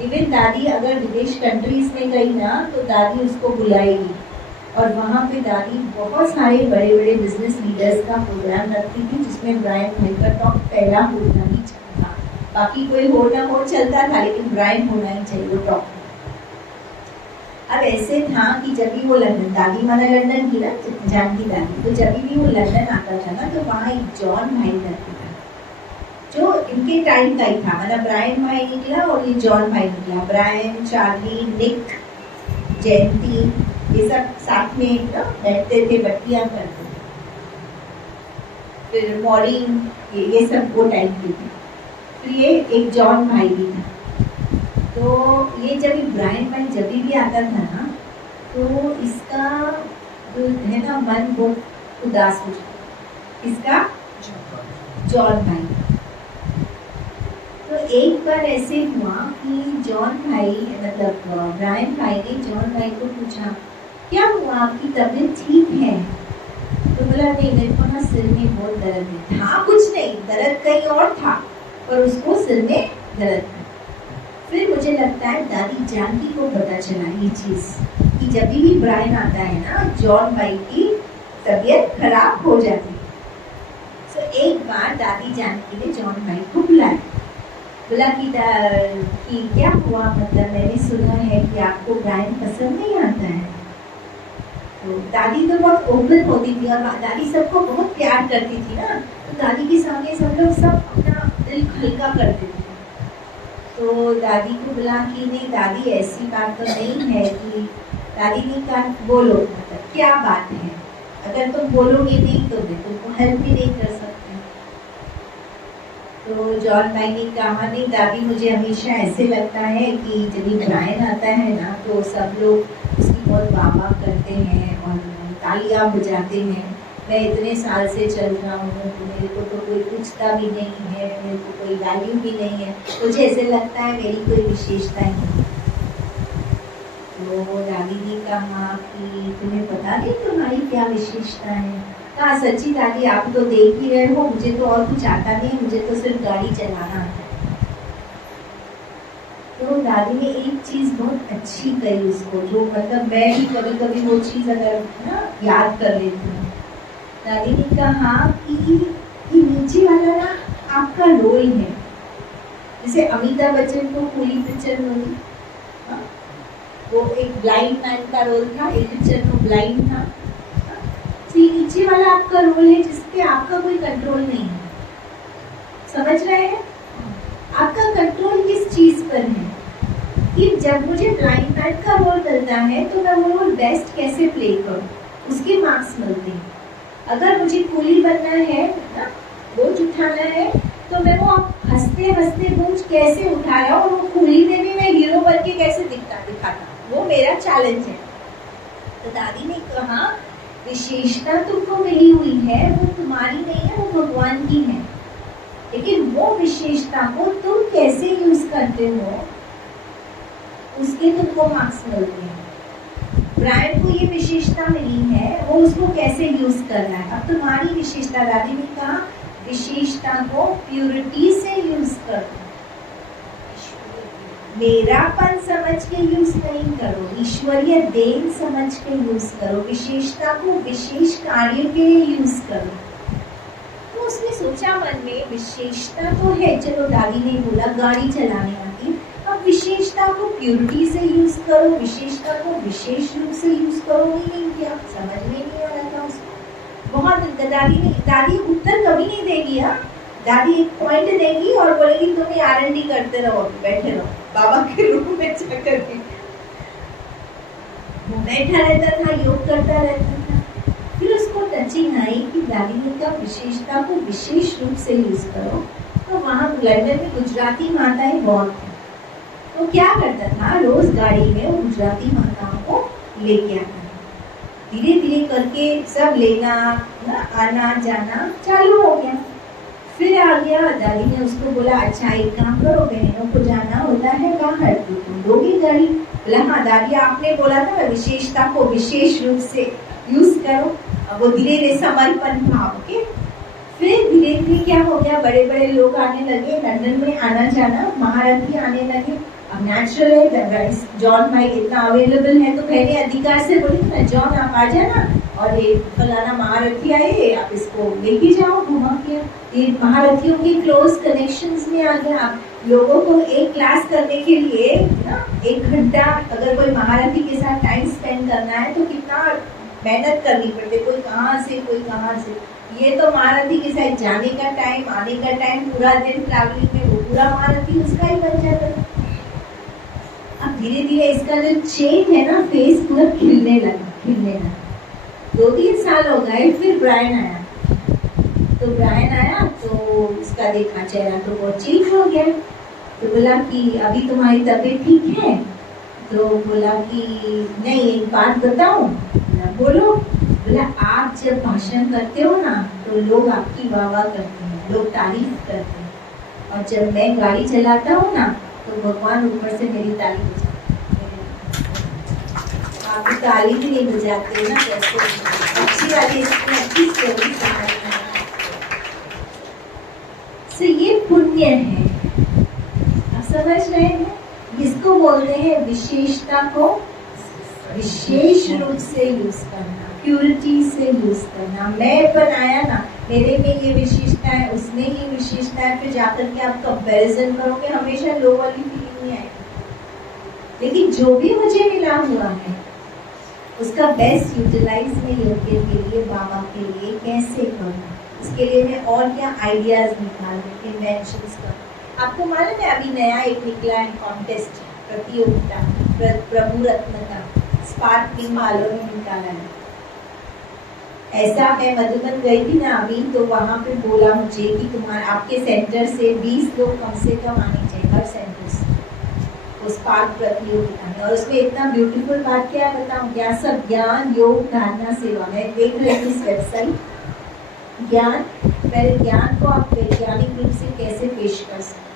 इवन दादी अगर विदेश कंट्रीज में गई ना तो दादी उसको बुलाएगी, और वहाँ पे दादी बहुत सारे बड़े बड़े बिजनेस लीडर्स का प्रोग्राम रखती थी, जिसमें ब्रायन भाई का टॉप पहला होना ही था। बाकी कोई हो ना हो चलता था, लेकिन ब्रायन होना ही चाहिए वो टॉप। अब ऐसे था कि जब भी वो लंदन, दादी माना लंदन की ना जानकी दादी, तो जब भी वो लंदन आता था ना तो वहाँ एक जॉन भाई रहता था, जो इनके टाइम का ही था। मतलब ब्रायन भाई निकला और ये जॉन भाई निकला, ब्रायन, चार्ली, निक, जयंती, ये सब साथ में बैठते थे, बत्तियां करते थे। फिर मॉर्निंग ये सब वो टाइम की थी। फिर ये एक जॉन भाई भी था। तो ये जब ब्रायन भाई जब भी आता था ना तो इसका जो है ना मन बहुत उदास हो जाता। इसका जॉन भाई। तो एक बार ऐसे हुआ कि जॉन भाई मतलब ब्रायन भाई ने जॉन भाई को पूछा, क्या हुआ, आपकी तबीयत ठीक है? तो बोला नहीं, मेरे को ना सिर में बहुत दर्द है। था कुछ नहीं, दर्द कहीं और था, पर उसको सिर में दर्द था। फिर मुझे लगता है दादी जानकी को पता चला ये चीज कि जब भी ब्रायन आता है ना, जॉन भाई की तबीयत खराब हो जाती है। तो एक बार दादी जानकी ने जॉन भाई को बुलाया, बोला कि क्या हुआ, मतलब मैंने सुना है कि आपको ब्रायन पसंद नहीं आता है। तो दादी तो बहुत ओपन होती थी और दादी सबको बहुत प्यार करती थी ना, तो दादी के सामने सब लोग सब अपना दिल हल्का करते थे। तो दादी को बोला कि नहीं दादी, ऐसी बात तो नहीं है कि, दादी ने कहा बोलो, मतलब क्या बात है, अगर तुम बोलोगे नहीं तो मैं तुमको हेल्प भी नहीं कर सकती। तो जॉन भाई ने कहा नहीं दादी, मुझे हमेशा ऐसे लगता है कि जब ब्रायन आता है ना तो सब लोग उसकी बहुत वाह करते हैं और तालियां बजाते हैं। मैं इतने साल से चल रहा हूँ तो मेरे को तो कोई पूछता भी नहीं है, मेरे को कोई वैल्यू भी नहीं है, मुझे ऐसे लगता है मेरी कोई विशेषता ही नहीं। तो दादी ने कहा कि तुम्हें पता नहीं तुम्हारी क्या विशेषता है? कहा सच्ची दादी, आप तो देख ही रहे हो, मुझे तो और कुछ आता नहीं, मुझे तो सिर्फ गाड़ी चलाना आता है। तो तो दादी ने एक चीज बहुत अच्छी कही उसको, जो मतलब मैं भी कभी कभी वो चीज अगर ना याद कर लेती हूँ। दादी ने कहा कि ये नीचे वाला ना आपका रोल है। जैसे अमिताभ बच्चन को पूरी पिक्चर में वो एक ब्लाइंड मैन का रोल था, एक पिक्चर में ब्लाइंड था। तो ये नीचे वाला आपका रोल है जिसपे आपका कोई कंट्रोल नहीं है। समझ रहे हैं? आपका कंट्रोल किस चीज पर है कि जब मुझे ब्लाइंड मैन का रोल मिलता है तो मैं वो रोल बेस्ट कैसे प्ले करूं, उसके मार्क्स मिलते हैं। अगर मुझे कूली बनना है ना, बोझ उठाना है, तो मैं वो हंसते हंसते बोझ कैसे उठा रहा हूँ और वो कूली में भी मैं हीरो बन के कैसे दिखाता, वो मेरा चैलेंज है। तो दादी ने कहा विशेषता तुमको मिली हुई है, वो तुम्हारी नहीं है, वो भगवान की है, लेकिन वो विशेषता को तुम कैसे यूज करते हो उसके तुमको मार्क्स मिलते हैं। ब्रायन को ये विशेषता मिली है, वो उसको कैसे यूज कर रहा है। अब तुम्हारी विशेषता, दादी ने कहा विशेषता को प्योरिटी से यूज करो, मेरापन समझ के यूज नहीं करो, ईश्वरीय देन समझ के यूज करो, विशेषता को विशेष कार्य के लिए यूज करो। तो उसने सोचा मन में विशेषता तो है, चलो दादी ने बोला गाड़ी चलाने आती, अब विशेषता को प्योरिटी से यूज करो, विशेषता को विशेष रूप से यूज करो। नहीं किया, समझ में नहीं आ रहा था उसको। बहुत दादी उत्तर कभी नहीं देगी। दादी एक पॉइंट देगी और बोलेगी तुम R&D करते रहो, बैठे रहो बाबा के रूम में जाकर के। वो बैठा रहता था, योग करता रहता था। फिर उसको टचिंग आई कि दादी ने कहा विशेषता को विशेष रूप से यूज करो। तो वहाँ लंदन में गुजराती माताएं बहुत थी, तो क्या करता था, रोज गाड़ी में वो गुजराती माताओं को लेके आता। धीरे धीरे करके सब लेना ना, आना जाना चालू हो गया। फिर आ गया, दादी ने उसको बोला अच्छा एक काम करो, बहनों को जाना होता है बाहर, तो तुम लोगी गाड़ी। बोला हाँ दादी आपने बोला था विशेषता को विशेष रूप से यूज करो। अब वो धीरे धीरे समर्पण भाव के फिर धीरे धीरे क्या हो गया, बड़े बड़े लोग आने लगे लंदन में, आना जाना, महारथी आने लगे। अब नेचुरल है, जॉन भाई इतना अवेलेबल है तो पहले अधिकार से बोली ना जॉन आप आ जाना और ये फलाना महारथी आए, आप इसको लेके जाओ घुमा के। ये महारथियों के क्लोज कनेक्शंस में आ गया। आप लोगों को एक क्लास करने के लिए ना 1 घंटा अगर कोई महारथी के साथ टाइम स्पेंड करना है तो कितना मेहनत करनी पड़ती है, कोई कहाँ से कोई कहाँ से। ये तो महारथी के साथ जाने का टाइम, आने का टाइम, पूरा दिन ट्रैवलिंग में, वो पूरा महारथी उसका ही बन जाता है। अब धीरे धीरे इसका जो चेन है ना, फेस पूरा खिलने लगा। 2-3 साल हो गए, फिर ब्रायन आया। तो उसका देखा चेहरा तो बहुत चेंज हो गया। तो बोला कि अभी तुम्हारी तबीयत ठीक है? तो बोला कि नहीं, एक बात बताऊं? बोलो। बोला आप जब भाषण करते हो ना तो लोग आपकी वाह करते हैं, लोग तारीफ करते हैं, और जब मैं गाड़ी चलाता हूँ ना तो भगवान ऊपर से मेरी ताली बजाते हैं। आप ताली भी नहीं बजाते ना, कैसे अच्छी वाली अच्छी स्टोरी सुनाई। तो ये पुण्य है, आप समझ रहे हैं? इसको बोलते हैं विशेषता को विशेष रूप से यूज करना, प्योरिटी से यूज करना। मैं बनाया ना, मेरे में ये विशेषता है, उसमें ये विशेषता है, फिर जाकर के आप कंपैरिजन करोगे, हमेशा लो वाली फीलिंग नहीं आएगी। लेकिन जो भी मुझे मिला हुआ है उसका बेस्ट यूटिलाइज मैं यज्ञ के लिए, बाबा के लिए कैसे करूँ, इसके लिए मैं और क्या आइडियाज निकालूं, इन्वेंशंस करूं। आपको मालूम है अभी नया एक निकला है कॉन्टेस्ट, प्रतियोगिता, प्रभु रत्न का, स्पार्कलिंग वालों ने निकाला है। ऐसा मैं मधुबन गई थी ना अभी, तो वहाँ पे बोला मुझे कि तुम्हारे आपके सेंटर से 20 लोग कम से कम आने चाहिए, हर सेंटर से उस स्पार्क प्रतियोगिता में। और उसमें इतना ब्यूटीफुल बात क्या बताऊँ, क्या सब ज्ञान योग धारणा सेवा, मैं देख रही थी इस वेबसाइट, ज्ञान, पहले ज्ञान को आप वैज्ञानिक रूप से कैसे पेश कर सकते,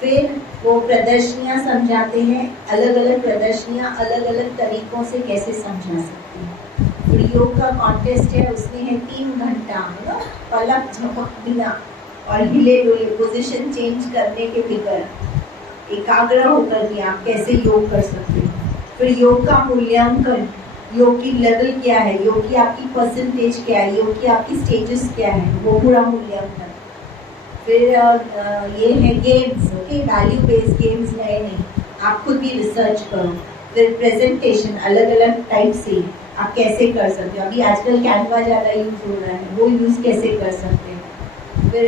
फिर वो प्रदर्शनियाँ समझाते हैं, अलग अलग प्रदर्शनियाँ अलग अलग तरीकों से कैसे समझा सकते हैं। फिर योग का कॉन्टेस्ट है, उसमें है 3 घंटा ना पलक झपक बिना और हिले डुले पोजीशन चेंज करने के बिगड़, एकाग्र होकर के आप कैसे योग कर सकते हो। फिर योग का मूल्यांकन, योग की लेवल क्या है, योग की आपकी परसेंटेज क्या है, योग की आपकी स्टेजेस क्या है, वो पूरा मूल्यांकन। फिर ये है games, okay, value based games नए नहीं, आप खुद भी रिसर्च करो। फिर प्रेजेंटेशन अलग अलग टाइप से आप कैसे कर सकते हो, अभी आजकल कैनवा ज़्यादा यूज हो रहा है, वो यूज़ कैसे कर सकते हो। फिर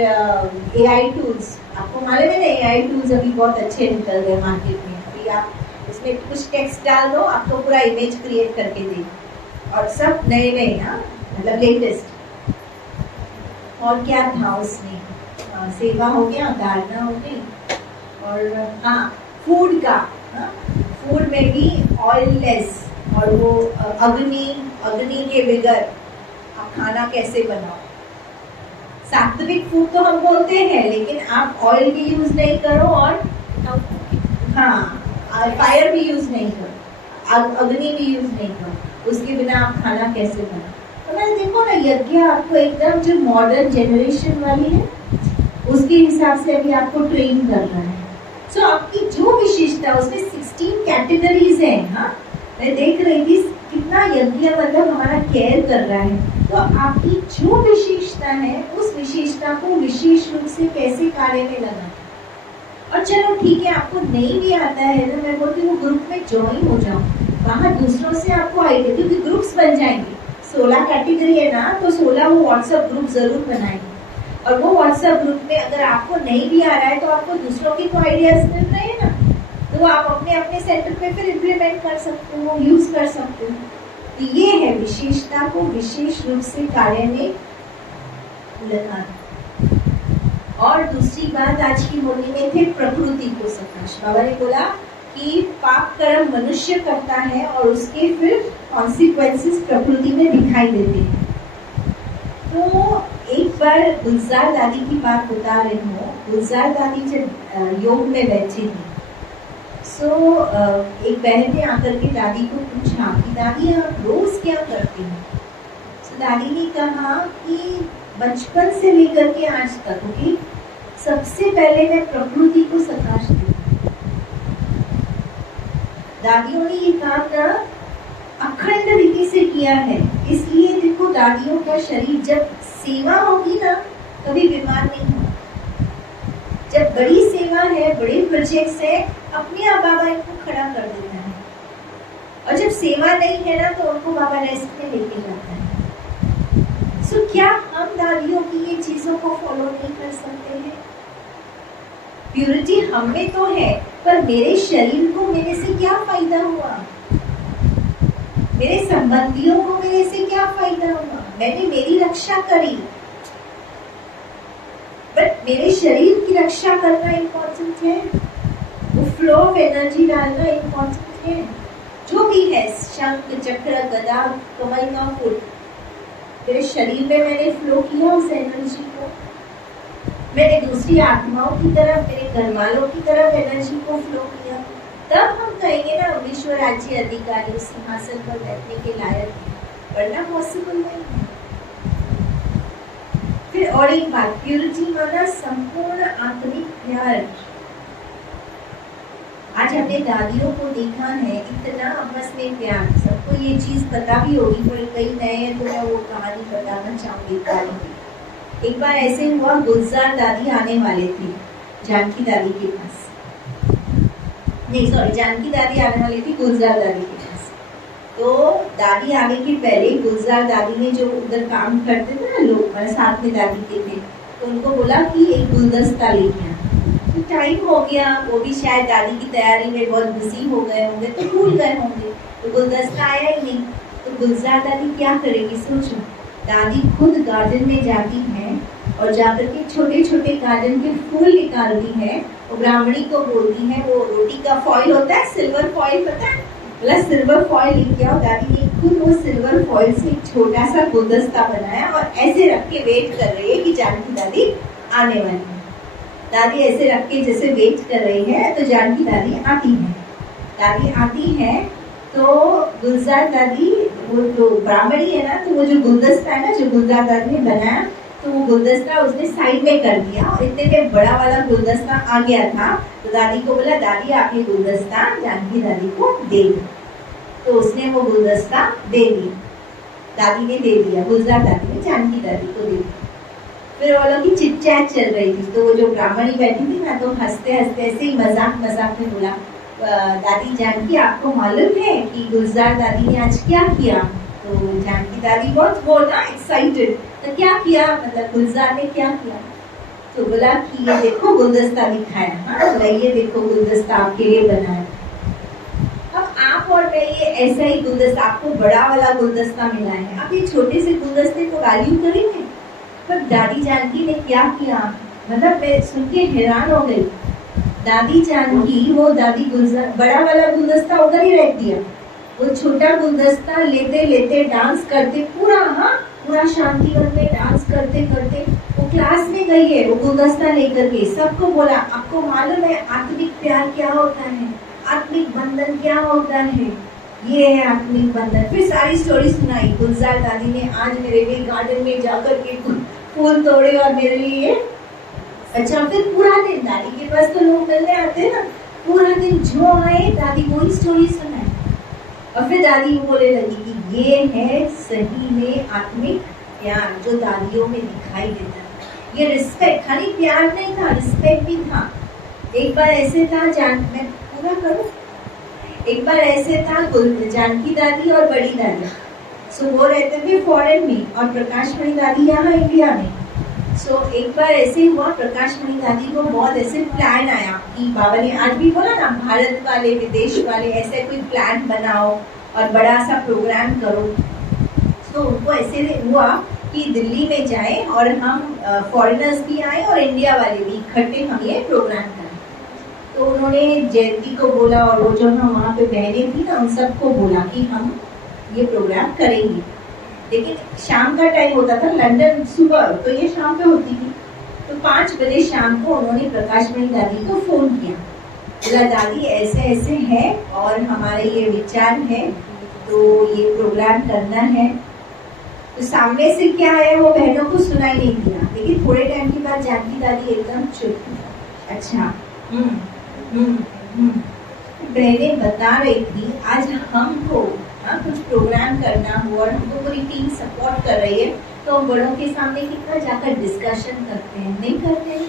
AI टूल्स, आपको मालूम है ना AI टूल्स अभी बहुत अच्छे निकल गए मार्केट में। अभी आप उसमें कुछ टेक्स्ट डाल दो, आपको पूरा इमेज क्रिएट करके दे, और सब नए नए, हाँ, मतलब लेटेस्ट। और क्या था उसमें, सेवा हो गया, धारणा हो गई, और हाँ फूड का, हाँ, फूड में भी ऑयललेस, और वो अग्नि के बगैर आप खाना कैसे बनाओ। सात्विक फूड तो हम बोलते हैं, लेकिन आप ऑयल भी यूज नहीं करो, और हाँ फायर भी यूज नहीं करो, अग्नि भी यूज नहीं करो, उसके बिना आप खाना कैसे बनाओ। तो मैंने देखो ना, यज्ञ आपको एकदम जो मॉडर्न जनरेशन वाली है उसके हिसाब से अभी आपको ट्रेन कर रहा है। सो आपकी जो विशेषता, उसमें 16 कैटेगरीज है। हाँ, मैं देख रही थी कितना यज्ञ मतलब हमारा केयर कर रहा है। तो आपकी जो विशेषता है, उस विशेषता को विशेष रूप से कैसे कार्य में लगाना। और चलो ठीक है, आपको नहीं भी आता है ना, मैं बोलती हूँ ग्रुप में ज्वाइन हो जाओ, वहाँ दूसरों से आपको आइडिया, क्योंकि ग्रुप्स बन जाएंगे। 16 कैटेगरी है ना, तो 16 वो व्हाट्सएप ग्रुप जरूर बनाएंगे, और वो व्हाट्सएप ग्रुप में अगर आपको नहीं भी आ रहा है तो आपको दूसरों की तो आइडियाज मिल रहे हैं ना, तो आप अपने अपने सेंटर पे फिर इम्प्लीमेंट कर सकते हो, यूज कर सकते हो। तो ये है विशेषता को विशेष रूप से कार्य में लगाना। और दूसरी बात आज की मुरली में थे प्रकृति को सकाश। बाबा ने बोला कि पाप कर्म मनुष्य करता है और उसके फिर कॉन्सिक्वेंसेस प्रकृति में दिखाई देते हैं। तो एक बार गुलजार दादी की बात बता रही हूँ। गुलजार दादी जब योग में बैठी थी, सो एक बहन ने आकर के दादी को पूछा कि दादी आप रोज क्या करती हो। सो दादी ने कहा कि बचपन से लेकर के आज तक कि सबसे पहले मैं प्रकृति को सकाश दी। दादियों ने ये काम ना अखंड रीति से किया है, इसलिए देखो दादियों का शरीर जब सेवा होगी ना कभी बीमार नहीं होगा। जब बड़ी सेवा है, बड़े प्रोजेक्ट्स है, अपने आप बाबा इनको खड़ा कर देता है, और जब सेवा नहीं है ना तो उनको बाबा रेस्ट में लेके जाता है। सो क्या हम दादियों की ये चीजों को फॉलो नहीं कर सकते हैं? प्यूरिटी हम में तो है, पर मेरे शरीर को मेरे से क्या फायदा हुआ, मेरे संबंधियों को मेरे से क्या फायदा हुआ। मैंने मेरी रक्षा करी, बट मेरे शरीर की रक्षा करना इम्पोर्टेंट है, वो फ्लो ऑफ एनर्जी डालना इम्पोर्टेंट है। जो भी है, शंख चक्र गदा कमल का फूल, मेरे शरीर में मैंने फ्लो किया उस एनर्जी को, मैंने दूसरी आत्माओं की तरफ, मेरे घर वालों की तरफ एनर्जी को फ्लो किया, तब हम कहेंगे ना विश्व राज्य अधिकारी उस सिंहासन पर बैठने के लायक है, वरना पॉसिबल नहीं है। फिर और एक बात, प्यूरिटी माना संपूर्ण आत्मिक प्यार। आज हमने दादियों को देखा है इतना आपस में प्यार, सबको ये चीज पता भी होगी, पर कई नए हैं तो मैं वो कहानी बताना चाहूंगी। एक बार ऐसे हुआ, गुलजार दादी आने वाले थे जानकी दादी के पास, नहीं सॉरी, जानकी दादी आने वाली थी गुलजार दादी के पास। तो दादी आने के पहले गुलजार दादी ने जो उधर काम करते थे ना लोग, साथ में दादी के थे, तो उनको बोला कि एक गुलदस्ता लेके आना। तो टाइम हो गया, वो भी शायद दादी की तैयारी में बहुत बिजी हो गए होंगे, तो भूल गए होंगे, तो गुलदस्ता आया ही नहीं। तो गुलजार दादी क्या करेगी सोचो, दादी खुद गार्डन में जाती है और जाकर के छोटे छोटे गार्डन के फूल निकालती है, वो ब्राह्मणी को बोलती है, वो रोटी का फॉइल होता है, सिल्वर फॉइल पता है, बोला सिल्वर फॉइल लेके आओ। दादी ने खुद वो सिल्वर फॉइल से एक छोटा सा गुलदस्ता बनाया और ऐसे रख के वेट कर रही है कि जानकी दादी आने वाली है। दादी ऐसे रख के जैसे वेट कर रही है, तो जानकी दादी आती है। दादी आती है तो गुलजार दादी, वो जो ब्राह्मणी है ना, तो वो जो गुलदस्ता है ना जो गुलजार दादी ने बनाया, तो वो गुलदस्ता उसने साइड में कर दिया और इतने में बड़ा वाला गुलदस्ता आ गया था। तो दादी को बोला, दादी आप ये गुलदस्ता जानकी दादी को दे दो। तो उसने वो गुलदस्ता दे दिया, दादी ने दे दिया, गुलजार दादी ने जानकी दादी को दे दिया। फिर वो लोग की चिट चैट चल रही थी, तो वो जो ब्राह्मणी बैठी थी ना, तो हंसते हंसते ऐसे ही मजाक मजाक में बोला, दादी जानकी आपको मालूम है कि गुलजार दादी ने आज क्या किया? तो जानकी दादी बहुत वो ना एक्साइटेड, तो क्या किया, मतलब गुलजार ने क्या किया? तो बोला कि ये देखो गुलदस्ता दिखाया, हाँ बोला ये देखो गुलदस्ता आपके लिए बनाया। अब आप और मैं ये ऐसा ही गुलदस्ता, आपको बड़ा वाला गुलदस्ता मिला है, आप ये छोटे से गुलदस्ते को वैल्यू करेंगे? पर दादी जानकी ने क्या किया, मतलब मैं सुन के हैरान हो गई। दादी जानकी वो दादी गुलजार बड़ा वाला गुलदस्ता उधर ही रख दिया, वो छोटा गुलदस्ता लेते लेते डांस करते पूरा, हाँ पूरा शांतिवन में डांस करते करते वो क्लास में गई है, वो गुलदस्ता लेकर के सबको बोला, आपको मालूम है आत्मिक प्यार क्या होता है, आत्मिक बंधन क्या होता है, ये है आत्मिक बंधन। फिर सारी स्टोरी सुनाई। गुलजार दादी ने आज मेरे लिए गार्डन में जाकर के फूल तोड़े और मेरे लिए, अच्छा फिर पूरा दिन दादी के पास तो लोग मिलने आते ना, पूरा दिन जो आए दादी वही स्टोरी सुनाई। और फिर दादी बोलने लगी कि ये है सही में आत्मिक प्यार जो दादियों में दिखाई देता है। ये रिस्पेक्ट, खाली प्यार नहीं था, रिस्पेक्ट भी था। एक बार ऐसे था, मैं पूरा करूं, एक बार ऐसे था जानकी दादी और बड़ी दादी, सो वो रहते थे फॉरेन में और प्रकाश मणि दादी यहाँ इंडिया में। सो एक बार ऐसे हुआ, प्रकाश मणि दादी को बहुत ऐसे प्लान आया कि बाबा ने आज भी बोला ना, भारत वाले विदेश वाले ऐसे कोई प्लान बनाओ और बड़ा सा प्रोग्राम करो। तो उनको ऐसे हुआ कि दिल्ली में जाए और हम फॉरेनर्स भी आए और इंडिया वाले भी इकट्ठे हम ये प्रोग्राम करें। तो उन्होंने जयंती को बोला और वो जो हम वहाँ पे बहनें थी ना, उन सबको बोला कि हम ये प्रोग्राम करेंगे। लेकिन शाम का टाइम होता था, लंदन सुबह, तो ये शाम पे होती थी। तो 5 बजे शाम को उन्होंने प्रकाश मणि दादी को फोन किया, बोला दादी ऐसे ऐसे है और हमारे ये विचार है, तो ये प्रोग्राम करना है। तो सामने से क्या आया वो बहनों को सुनाई नहीं दिया, लेकिन थोड़े टाइम के बाद जानकी दादी एकदम चुप, अच्छा बहनें बता रही थी आज हमको कुछ प्रोग्राम करना हुआ और हमको पूरी टीम सपोर्ट कर रही है, तो हम बड़ों के सामने कितना जाकर डिस्कशन करते हैं, नहीं करते हैं,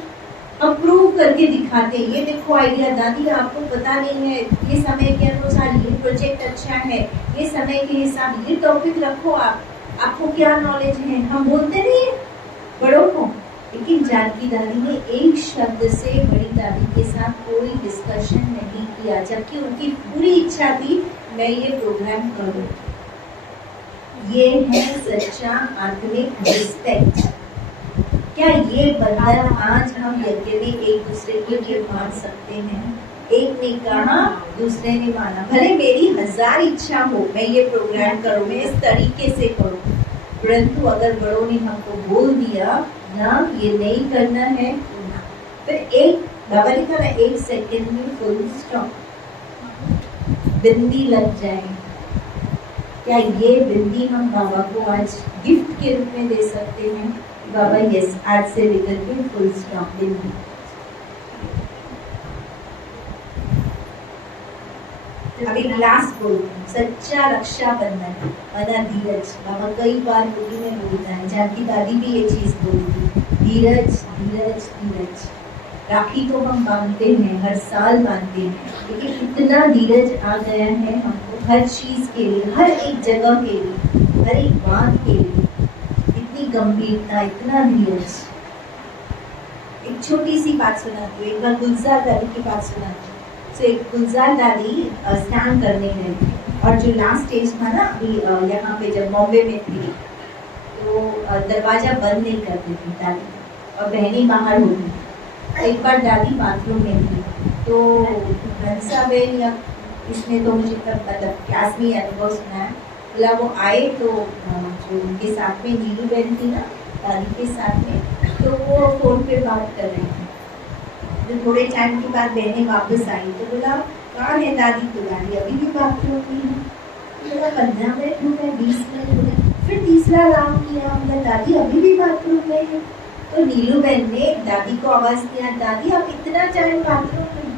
हम प्रूव करके दिखाते हैं, ये देखो आइडिया दादी आपको पता नहीं है, ये समय के अनुसार ये प्रोजेक्ट अच्छा है, ये समय के हिसाब ये टॉपिक रखो, आपको क्या नॉलेज है, हम बोलते नहीं है बड़ों को। लेकिन जानकी दादी ने एक शब्द से बड़ी दादी के साथ कोई डिस्कशन नहीं किया, जबकि उनकी पूरी इच्छा थी मैं ये प्रोग्राम करूं। ये है सच्चा आत्मिक रिस्पेक्ट। क्या ये बंधन आज हम यज्ञ में एक दूसरे के लिए मान सकते हैं? एक ने कहा, दूसरे ने माना, भले मेरी 1000 इच्छा हो मैं ये प्रोग्राम करूं, मैं इस तरीके से करूं, परंतु अगर बड़ों ने हमको बोल दिया ना ये नहीं करना है, फिर एक बाबा ने कहा 1 सेकंड में फुल स्टॉप, बिंदी लग जाए। क्या ये बिंदी हम बाबा को आज गिफ्ट के रूप में दे सकते हैं? बाबा यस, आज से लेकर के फुल स्टॉप बिंदी। अभी लास्ट बोलती हूँ, सच्चा रक्षा बंधन मना धीरज। बाबा कई बार बोली में बोलता है, जानकी दादी भी ये चीज बोलती, धीरज धीरज धीरज। राखी तो हम बांधते हैं, हर साल बांधते हैं, लेकिन इतना धीरज आ गया है हमको हर चीज के लिए, हर एक जगह के लिए, हर एक बात के लिए, इतनी गंभीरता, इतना धीरज। एक छोटी सी बात सुनाती हूँ, एक बार गुलजार दादी की बात सुनाती हूँ। तो एक गुलजार दादी स्नान करने गए थे और जो लास्ट स्टेज था ना, अभी यहाँ पे जब बॉम्बे में थी, तो दरवाजा बंद नहीं करती थी दादी और बहनें बाहर होती थी। एक बार दादी बाथरूम में थी, तो हंसा बहन या इसने तो मुझे तब मतलब क्लास में अनुभव सुनाया, बोला वो आए तो जो उनके साथ में नीलू बहन थी ना दादी के साथ में, तो वो फोन पे बात कर रही थी। तो थोड़े टाइम के बाद बहनें वापस आई, तो बोला कहाँ है दादी? तो दादी अभी भी बाथरूम में है। बोला 15 मिनट हो गए, 20 मिनट हो गए, फिर तीसरा राउंड किया, हमने दादी अभी भी बाथरूम में है। तो नीलू बहन ने दादी को आवाज दिया, दादी आप इतना टाइम बाथरूम में?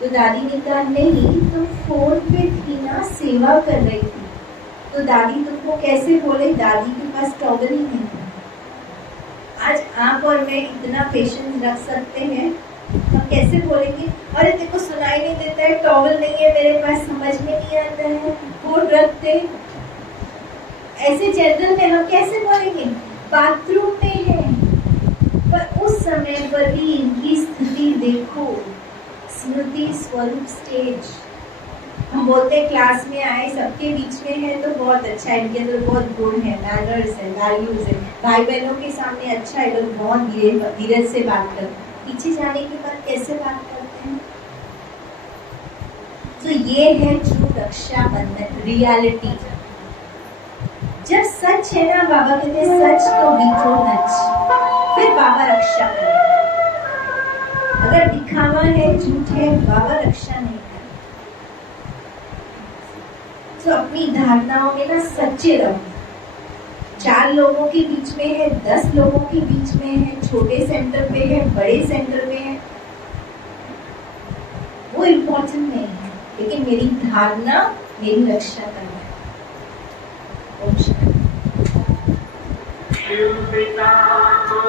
तो दादी ने कहा नहीं, तुम फोन पे थी ना, सेवा कर रही थी। तो दादी तुमको कैसे बोले? दादी के पास टॉवल ही नहीं था। आज आप और मैं इतना पेशेंस रख सकते हैं, हम कैसे बोलेंगे अरे तेरे को सुनाई नहीं देता है, टॉवल नहीं है मेरे पास, समझ में नहीं आता है, फोन रख दे। ऐसे जनरल में हम कैसे बोलेंगे? बाथरूम में है। पर उस समय पर भी इनकी स्थिति देखो, स्मृति स्वरूप स्टेज। हम बोलते हैं क्लास में आए, सबके बीच में है तो बहुत अच्छा है, इनके अंदर बहुत गुण है, मैनर्स है, वैल्यूज है, भाई बहनों के सामने अच्छा है, लोग बहुत धीरज से बात करते हैं। पीछे जाने के बाद कैसे बात करते हैं? तो ये है ट्रू रक्षाबंधन, रियलिटी। जब सच है ना, बाबा कहते हैं सच तो बीतो नच, फिर बाबा रक्षा करे। अगर दिखावा है, झूठ है, बाबा रक्षा नहीं करे। तो अपनी धारणाओं में ना सच्चे रहो। 4 लोगों के बीच में है, 10 लोगों के बीच में है, छोटे सेंटर पे है, बड़े सेंटर में है, वो इम्पोर्टेंट नहीं है, लेकिन मेरी धारणा मेरी रक्षा करना है। शिव पिता को